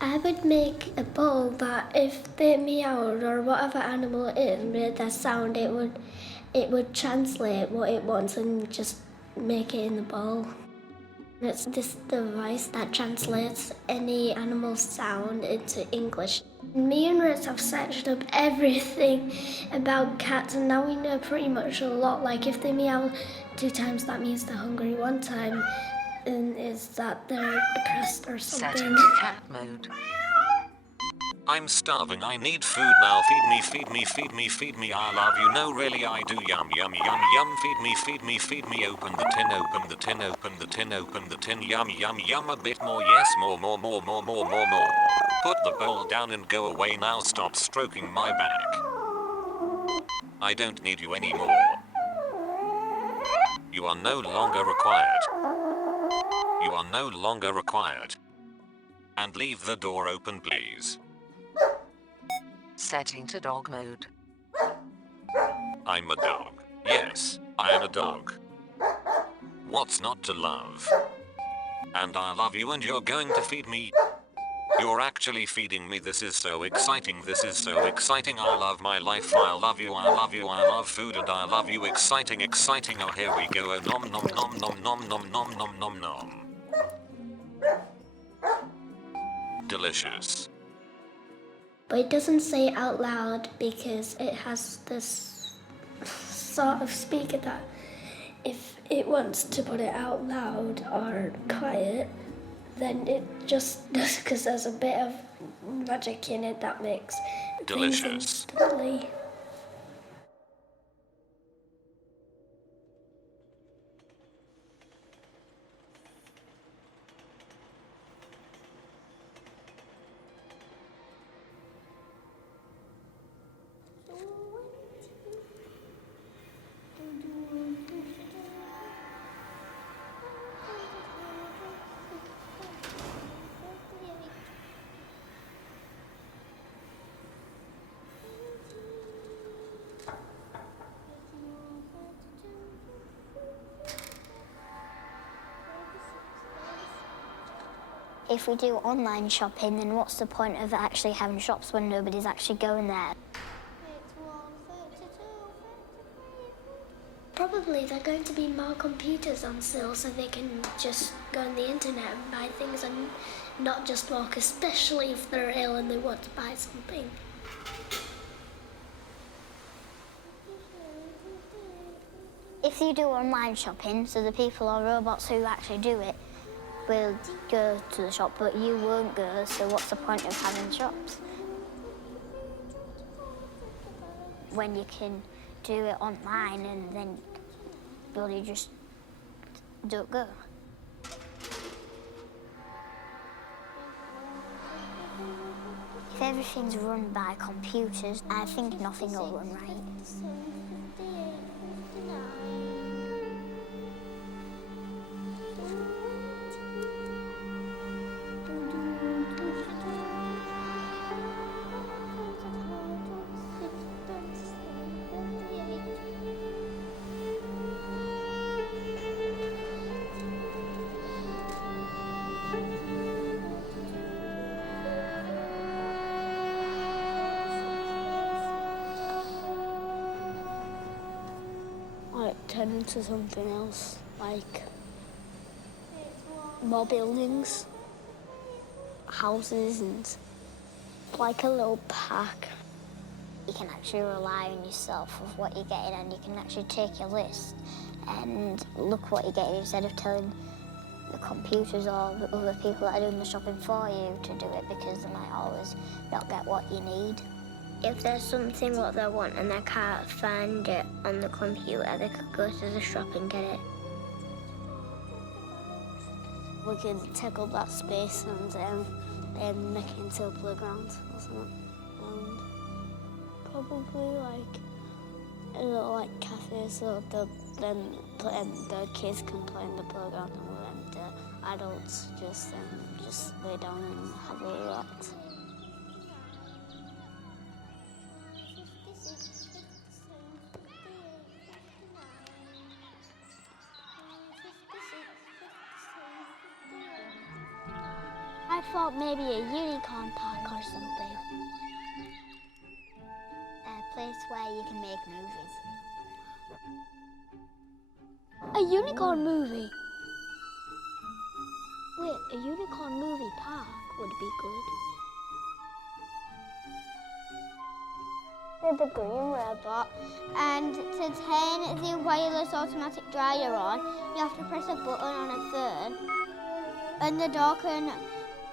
I would make a bowl that if they meowed or whatever animal it is made that sound, it would translate what it wants and just make it in the bowl. It's this device that translates any animal sound into English. Me and Ritz have searched up everything about cats, and now we know pretty much a lot. Like if they meow 2 times, that means they're hungry 1 time, and is that they're depressed or something. Setting to cat mode. I'm starving, I need food now. Feed me, feed me, feed me, feed me. I love you, no really I do. Yum, yum, yum, yum. Feed me, feed me, feed me. Open the tin, open the tin, open the tin, open the tin. Yum, yum, yum. A bit more, yes, more. Put the bowl down and go away now. Stop stroking my back. I don't need you anymore. You are no longer required. You are no longer required. And leave the door open, please. Setting to dog mode. I'm a dog. Yes, I am a dog. What's not to love? And I love you and you're going to feed me. You're actually feeding me. This is so exciting. This is so exciting. I love my life. I love you. I love you. I love food and I love you. Exciting, exciting. Oh, here we go. Oh, nom nom nom nom nom nom nom nom nom nom. Delicious. But it doesn't say it out loud because it has this sort of speaker that if it wants to put it out loud or quiet, then it just does, because there's a bit of magic in it that makes delicious. Things instantly. If we do online shopping, then what's the point of actually having shops when nobody's actually going there? Probably there are going to be more computers on sale so they can just go on the internet and buy things and not just walk, especially if they're ill and they want to buy something. If you do online shopping, so the people or robots who actually do it will go to the shop, but you won't go, so what's the point of having shops? When you can do it online and then, well, you just don't go. If everything's run by computers, I think nothing will run right. Like turn into something else, like more buildings, houses, and like a little park. You can actually rely on yourself with what you're getting, and you can actually take your list and look what you're getting instead of telling the computers or the other people that are doing the shopping for you to do it, because they might always not get what you need. If there's something what they want and they can't find it on the computer, they could go to the shop and get it. We can take up that space and make it into a playground or something. And probably like a little like cafe, so then the kids can play in the playground and the adults just lay down and have a relax. I thought maybe a unicorn park or something. A place where you can make movies. A unicorn movie? Wait, a unicorn movie park would be good. With the green robot, and to turn the wireless automatic dryer on, you have to press a button on a phone, and the door can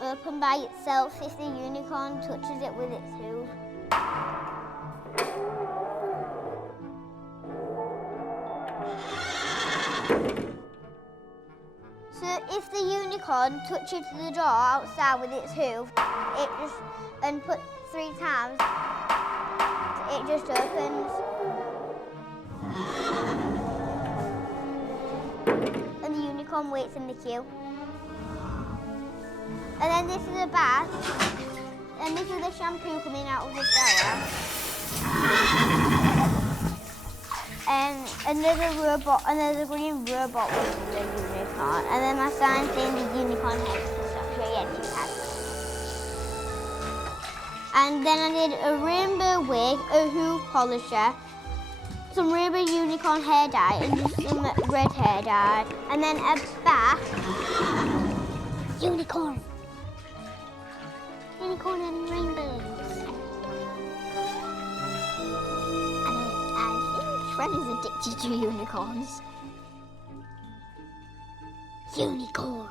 open by itself if the unicorn touches it with its hoof. So if the unicorn touches the door outside with its hoof, it just and put 3 times, it just opens. And the unicorn waits in the queue. And then this is a bath, and this is the shampoo coming out of the shower. And there's a robot, and there's a green robot with the unicorn. And then my sign saying the unicorn head to stop your Yeti tag. And then I did a rainbow wig, a hoof polisher, some rainbow unicorn hair dye, and just some red hair dye. And then a bath. Unicorn! Unicorn and rainbows. And I think Fred is addicted to unicorns. Unicorn!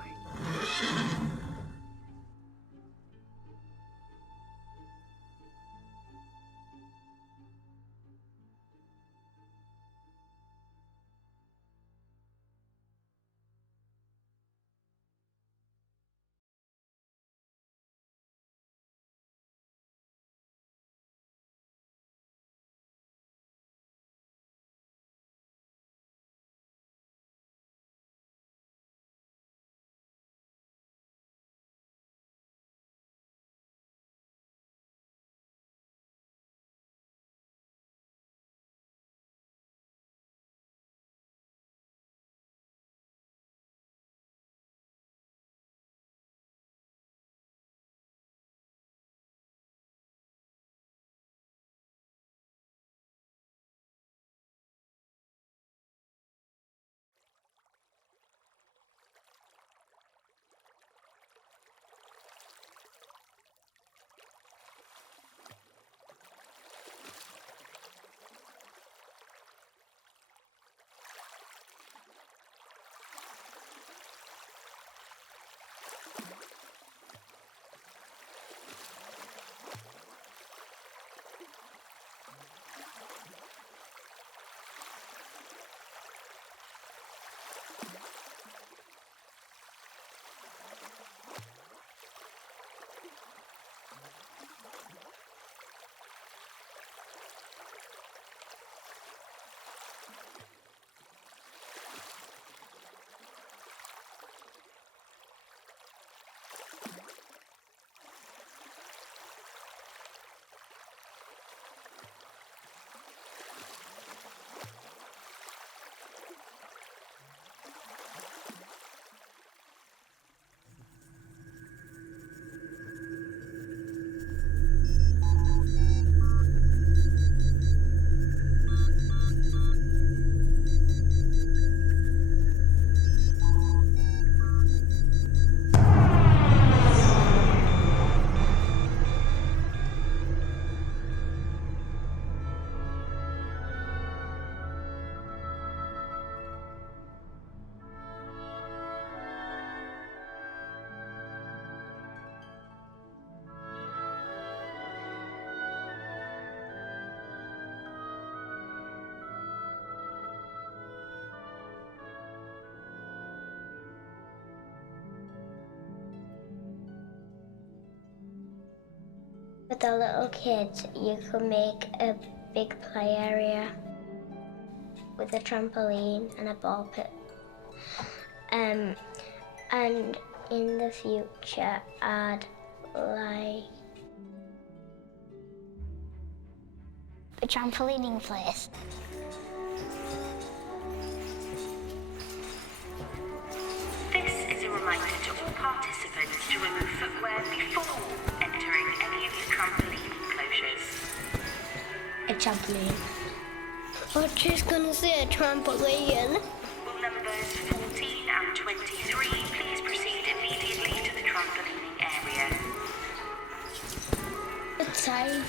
the little kids, you can make a big play area with a trampoline and a ball pit. And in the future, I'd like a trampolining place. This is a reminder to all participants to remove footwear before entering any of the trampoline enclosures. A trampoline. I was just gonna say a trampoline. Will numbers 14 and 23 please proceed immediately to the trampolining area? I'd say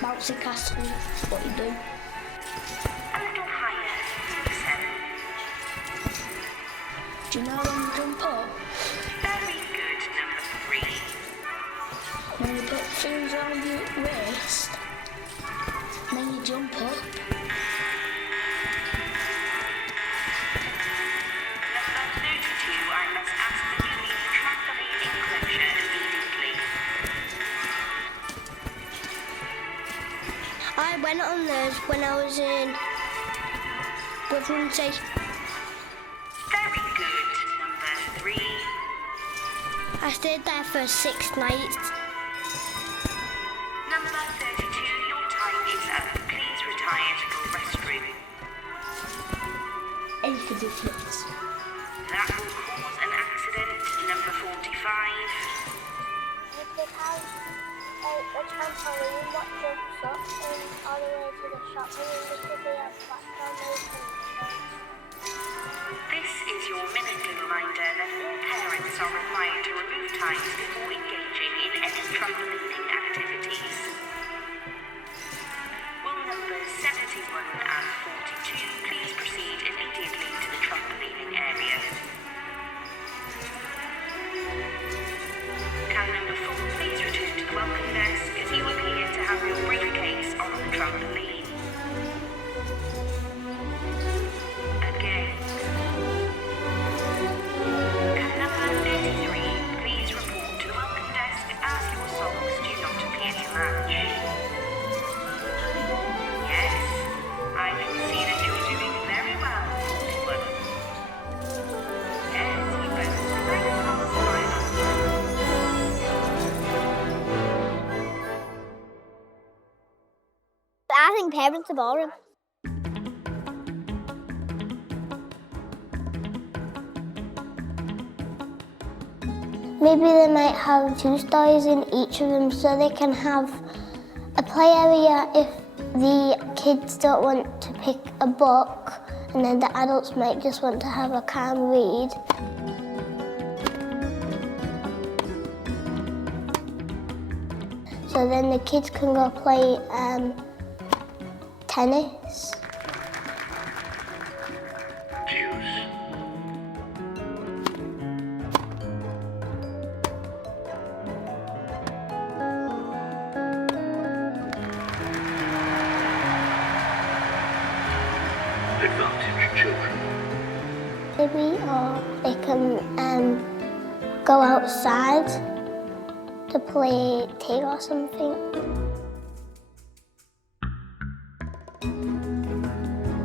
bouncy castle, what you do. A little higher, number 7. Do you know when you jump up? Very good, number 3. When you put things around your waist, then you jump up. Number 32, I must ask that you leave the trampoline enclosure immediately. I went on those when I was in Brother. Very good, number 3. I stayed there for 6 nights. Number 32, your time is up. Please retire to your restroom. Ridiculous. That will cause an accident. Number 45. you could have a trampoline that jumps up and all the way to the shop, and then there could be a platform open. This is your minutely reminder that all parents are required to remove tiles before engaging in any trampolining activities. Will numbers 71 and 42 please proceed immediately to the trampolining area? Can number 4 please return to the welcome desk as you appear to have your briefcase on the trampoline? Again. Can number 33 please report to the welcome desk as your socks do not appear to match? Yes, I can see that you're doing very well, 41. Yes, you both spring past my I think parents are boring. Maybe they might have 2 stories in each of them so they can have a play area if the kids don't want to pick a book, and then the adults might just want to have a calm read. So then the kids can go play tennis. Advantage children. Maybe, or they can go outside to play tag or something.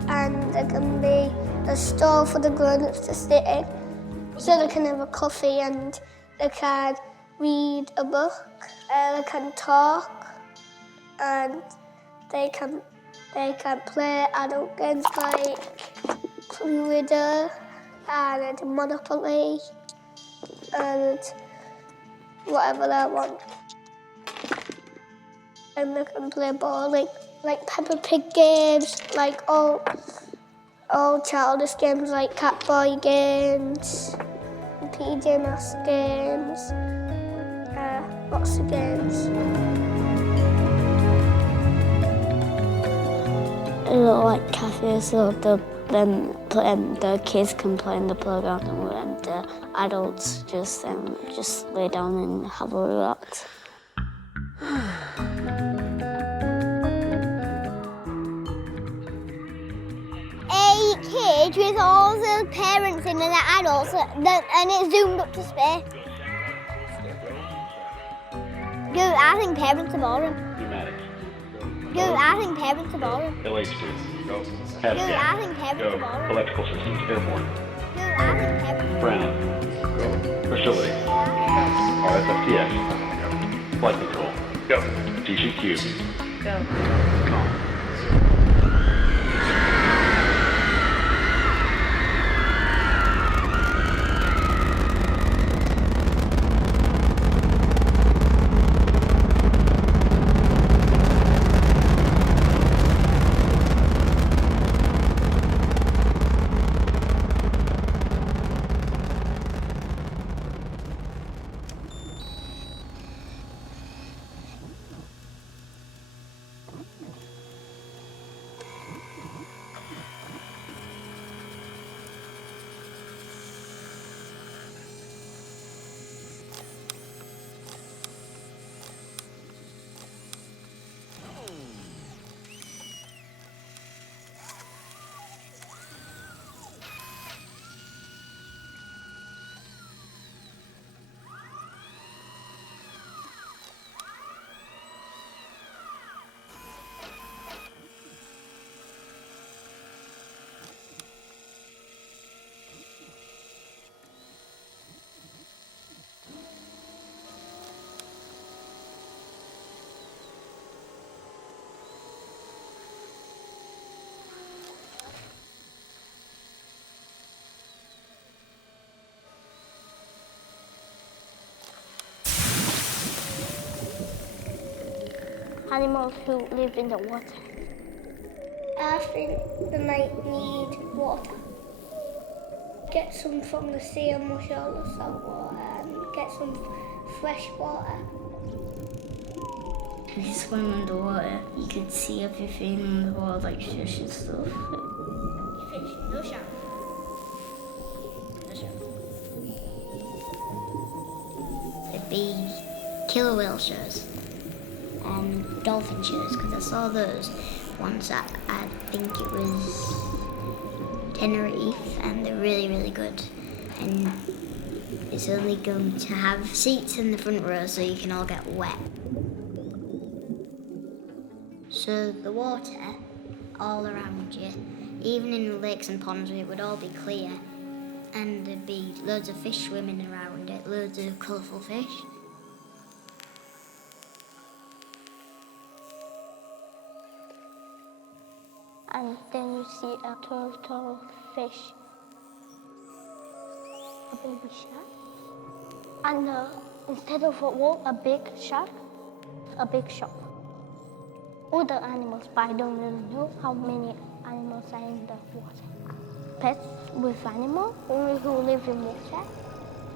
And there can be a stall for the grown-ups to sit in, so they can have a coffee and they can read a book, they can talk, and they can play adult games like Cluedo and Monopoly and whatever they want. And they can play bowling, like Peppa Pig games, like all childish games like Catboy games, PJ Masks games, lots of games. A little like cafe, so the kids can play in the playground and the adults just lay down and have a relax. A cage with all the parents in and the adults, and it's zoomed up to space. Good, I think parents are boring. Pneumatics. Good, I think parents are boring. LH2. Go. CAD Good, I think parents Go. are boring. Electrical systems. Airborne. Good, I think parents. Brown. Go. Facility. RSFTS. Go. Flight control. Go. TCQ. Go. Com. Animals who live in the water. I think they might need water. Get some from the sea and wash all the salt water and get some fresh water. If you swim underwater, you could see everything underwater, like fish and stuff. Fish, no shark. No shark. There'd be killer whale shows and dolphin shows, because I saw those once at, I think it was Tenerife, and they're really, really good. And it's only going to have seats in the front row so you can all get wet. So the water all around you, even in the lakes and ponds, it would all be clear, and there'd be loads of fish swimming around it, loads of colourful fish. And then you see a turtle fish, a baby shark, and instead of a wall, a big shark, a big shark. Other animals, but I don't really know how many animals are in the water. Pets with animals, only who live in water.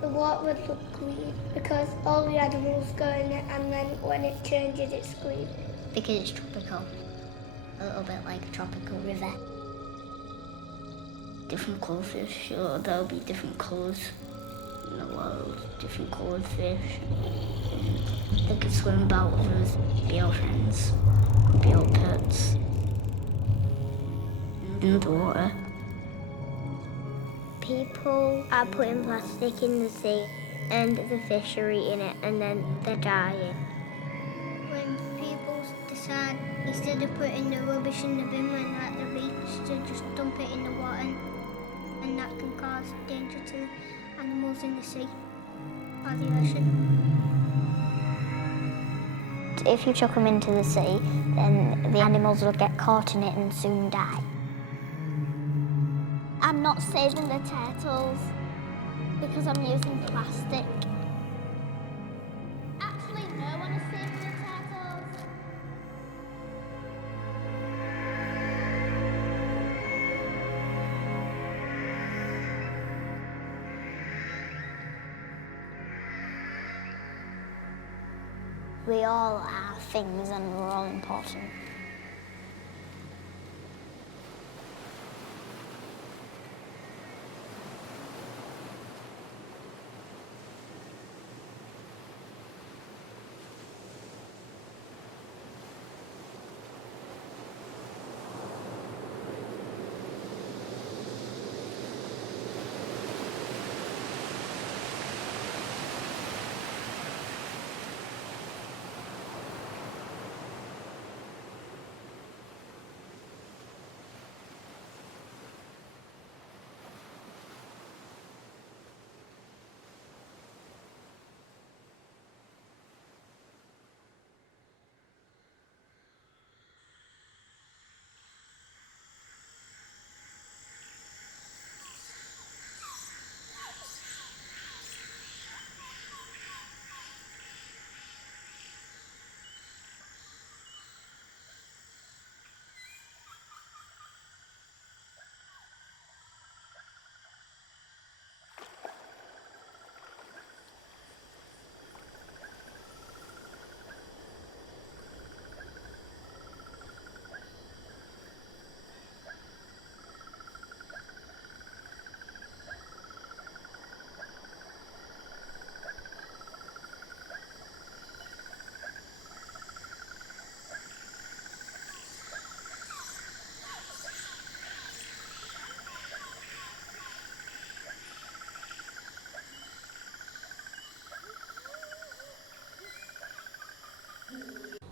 The water would look green because all the animals go in it, and then when it changes it's green. Because it's tropical. A little bit like a tropical river. Different colour fish, or there'll be different colours in the world, different coloured fish. They could swim about with us, be our friends, be our pets. In the water. People are putting plastic in the sea and the fish are eating it and then they're dying. When people decide, instead of putting the rubbish in the bin when they're at the beach, to just dump it in the water, and that can cause danger to animals in the sea or the ocean. If you chuck them into the sea, then the animals will get caught in it and soon die. I'm not saving the turtles because I'm using plastic. Actually, no one is saving the turtles. We all are things and we're all important.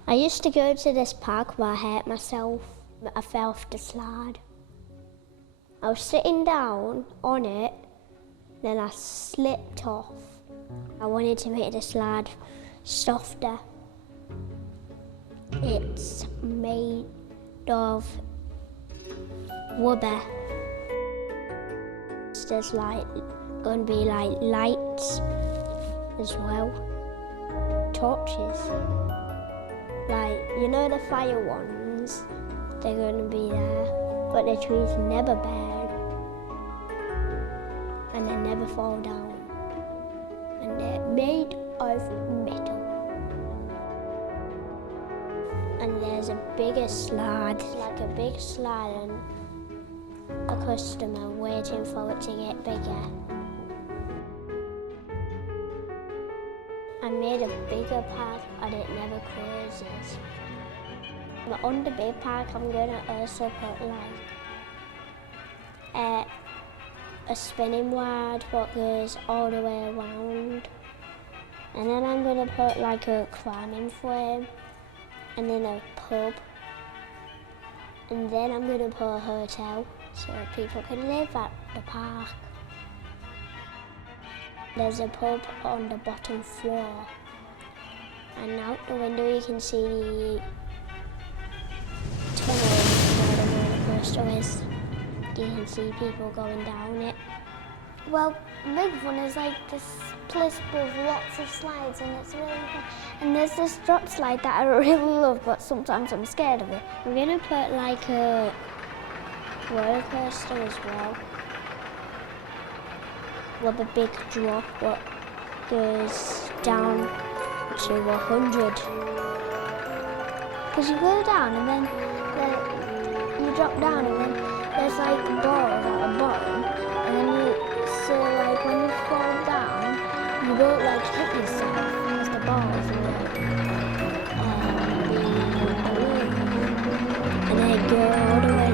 I used to go to this park where I hurt myself. I fell off the slide. I was sitting down on it, then I slipped off. I wanted to make the slide softer. It's made of rubber. There's going to be lights as well, torches. The fire ones, they're going to be there, but the trees never burn and they never fall down. And they're made of metal. And there's a bigger slide, like a big slide, and a customer waiting for it to get bigger. I made a bigger park and it never closes. But on the big park, I'm going to also put a spinning rod that goes all the way around. And then I'm going to put a climbing frame, and then a pub. And then I'm going to put a hotel so people can live at the park. There's a pub on the bottom floor, and out the window you can see the tunnel where the roller coaster is. You can see people going down it. Well, Big Fun is this place with lots of slides, and it's really fun. And there's this drop slide that I really love, but sometimes I'm scared of it. I'm going to put a roller coaster as well, with a big drop that goes down to 100. Because you go down and then you drop down, and then there's balls at the bottom, and then when you fall down, you don't hit yourself as the balls and then go all the way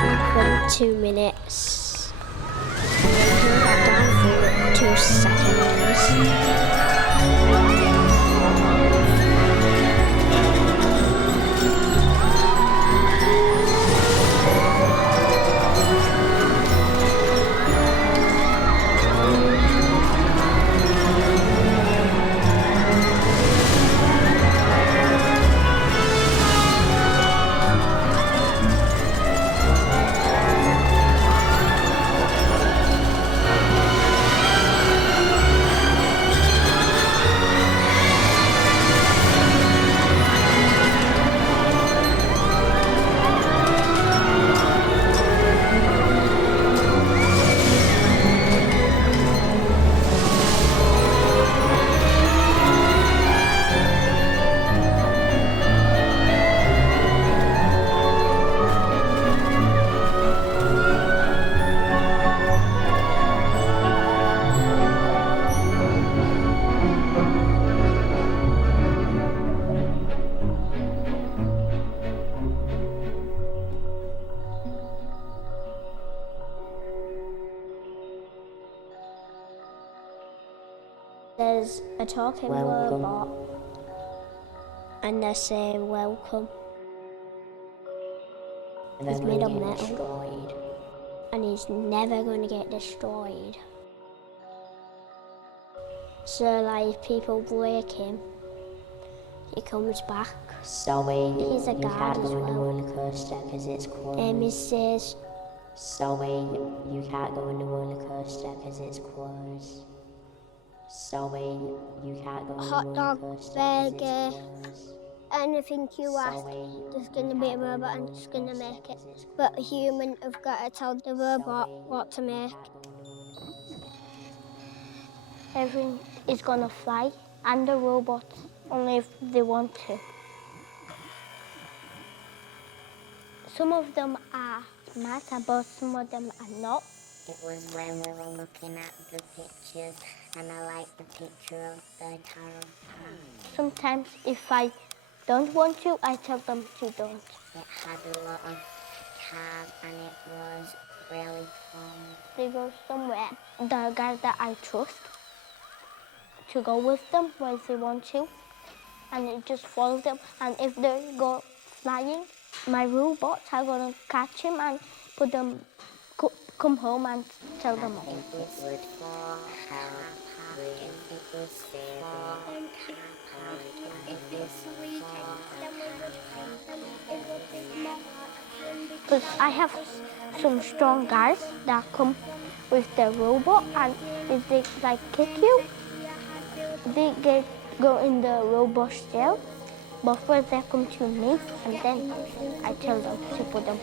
up for 2 minutes. And then go back down for 2 seconds. There's a talking robot, and they're saying welcome. He's made of metal, and he's never going to get destroyed. So if people break him, he comes back. Sorry, He's a you guard can't as go on the well. roller coaster because it's closed. He says, Sorry, you can't go on the roller coaster because it's closed. Sorry, you can't go on hot the roller dog, coaster 'cause burger, it's closed. anything you ask. Sorry, There's going to be a robot and it's going to make it. But a human have got to tell the robot what to make. everything is going to fly, and the robots, only if they want to. Some of them are smarter, but some of them are not. It was when we were looking at the pictures, and I liked the picture of the tarot card. Sometimes if I don't want to, I tell them to don't. It had a lot of cards, and it was really fun. They go somewhere, the guy that I trust, to go with them when they want to. and it just follows them. And if they go flying, my robots are gonna catch him and put them, come home and tell them off. If it would fall, if it was fair, if it's weekend, then we would find them. It would be more Because I have some strong guys that come with their robot, and if they like kick you, they go in the robot's jail. But first they come to me, and then I tell them to put them.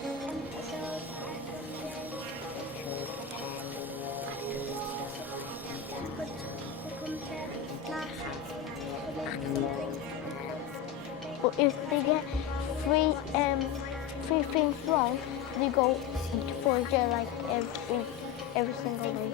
But if they get three things wrong, they go for jail like every single day.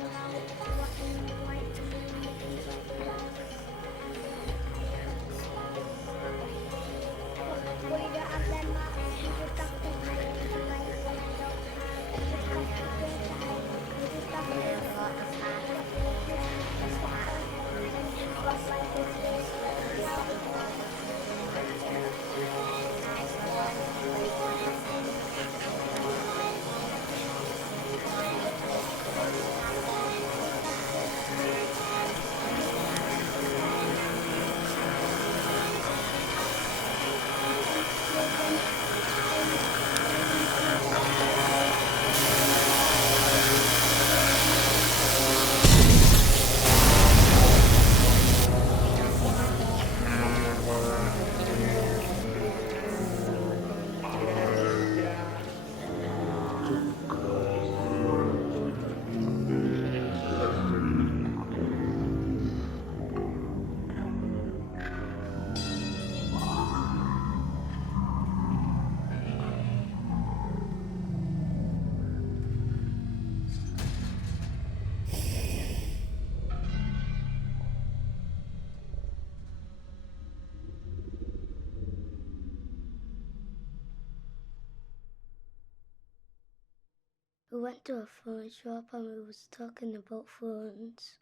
We went to a phone shop and we was talking about phones.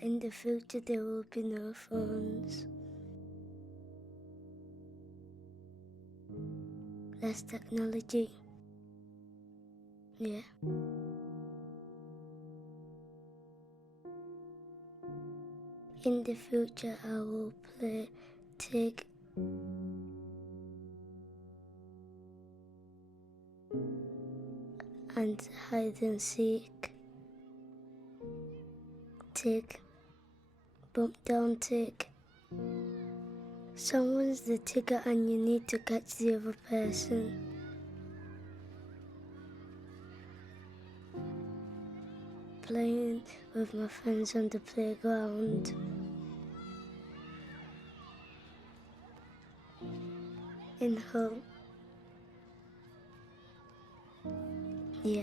In the future there will be no phones. Less technology. Yeah. In the future I will play tag and hide and seek. Tick, bump down tick. Someone's the ticker and you need to catch the other person. Playing with my friends on the playground. In home. Yeah.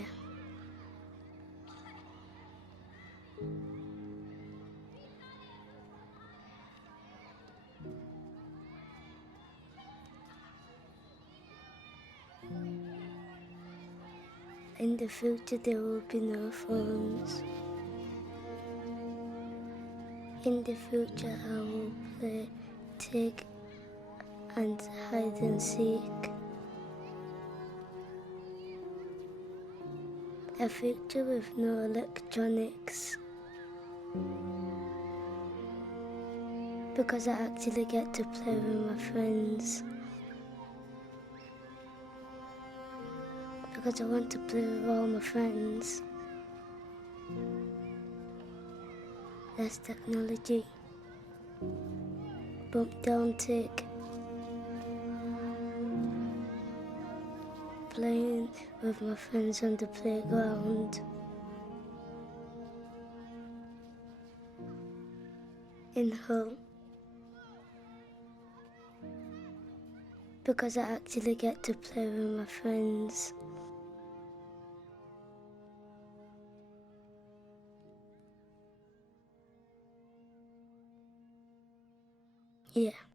In the future there will be no phones. In the future I will play tag and hide and seek. A future with no electronics. Because I actually get to play with my friends. Because I want to play with all my friends. Less technology. Bump down tick. Playing with my friends on the playground. In home. Because I actually get to play with my friends. Yeah.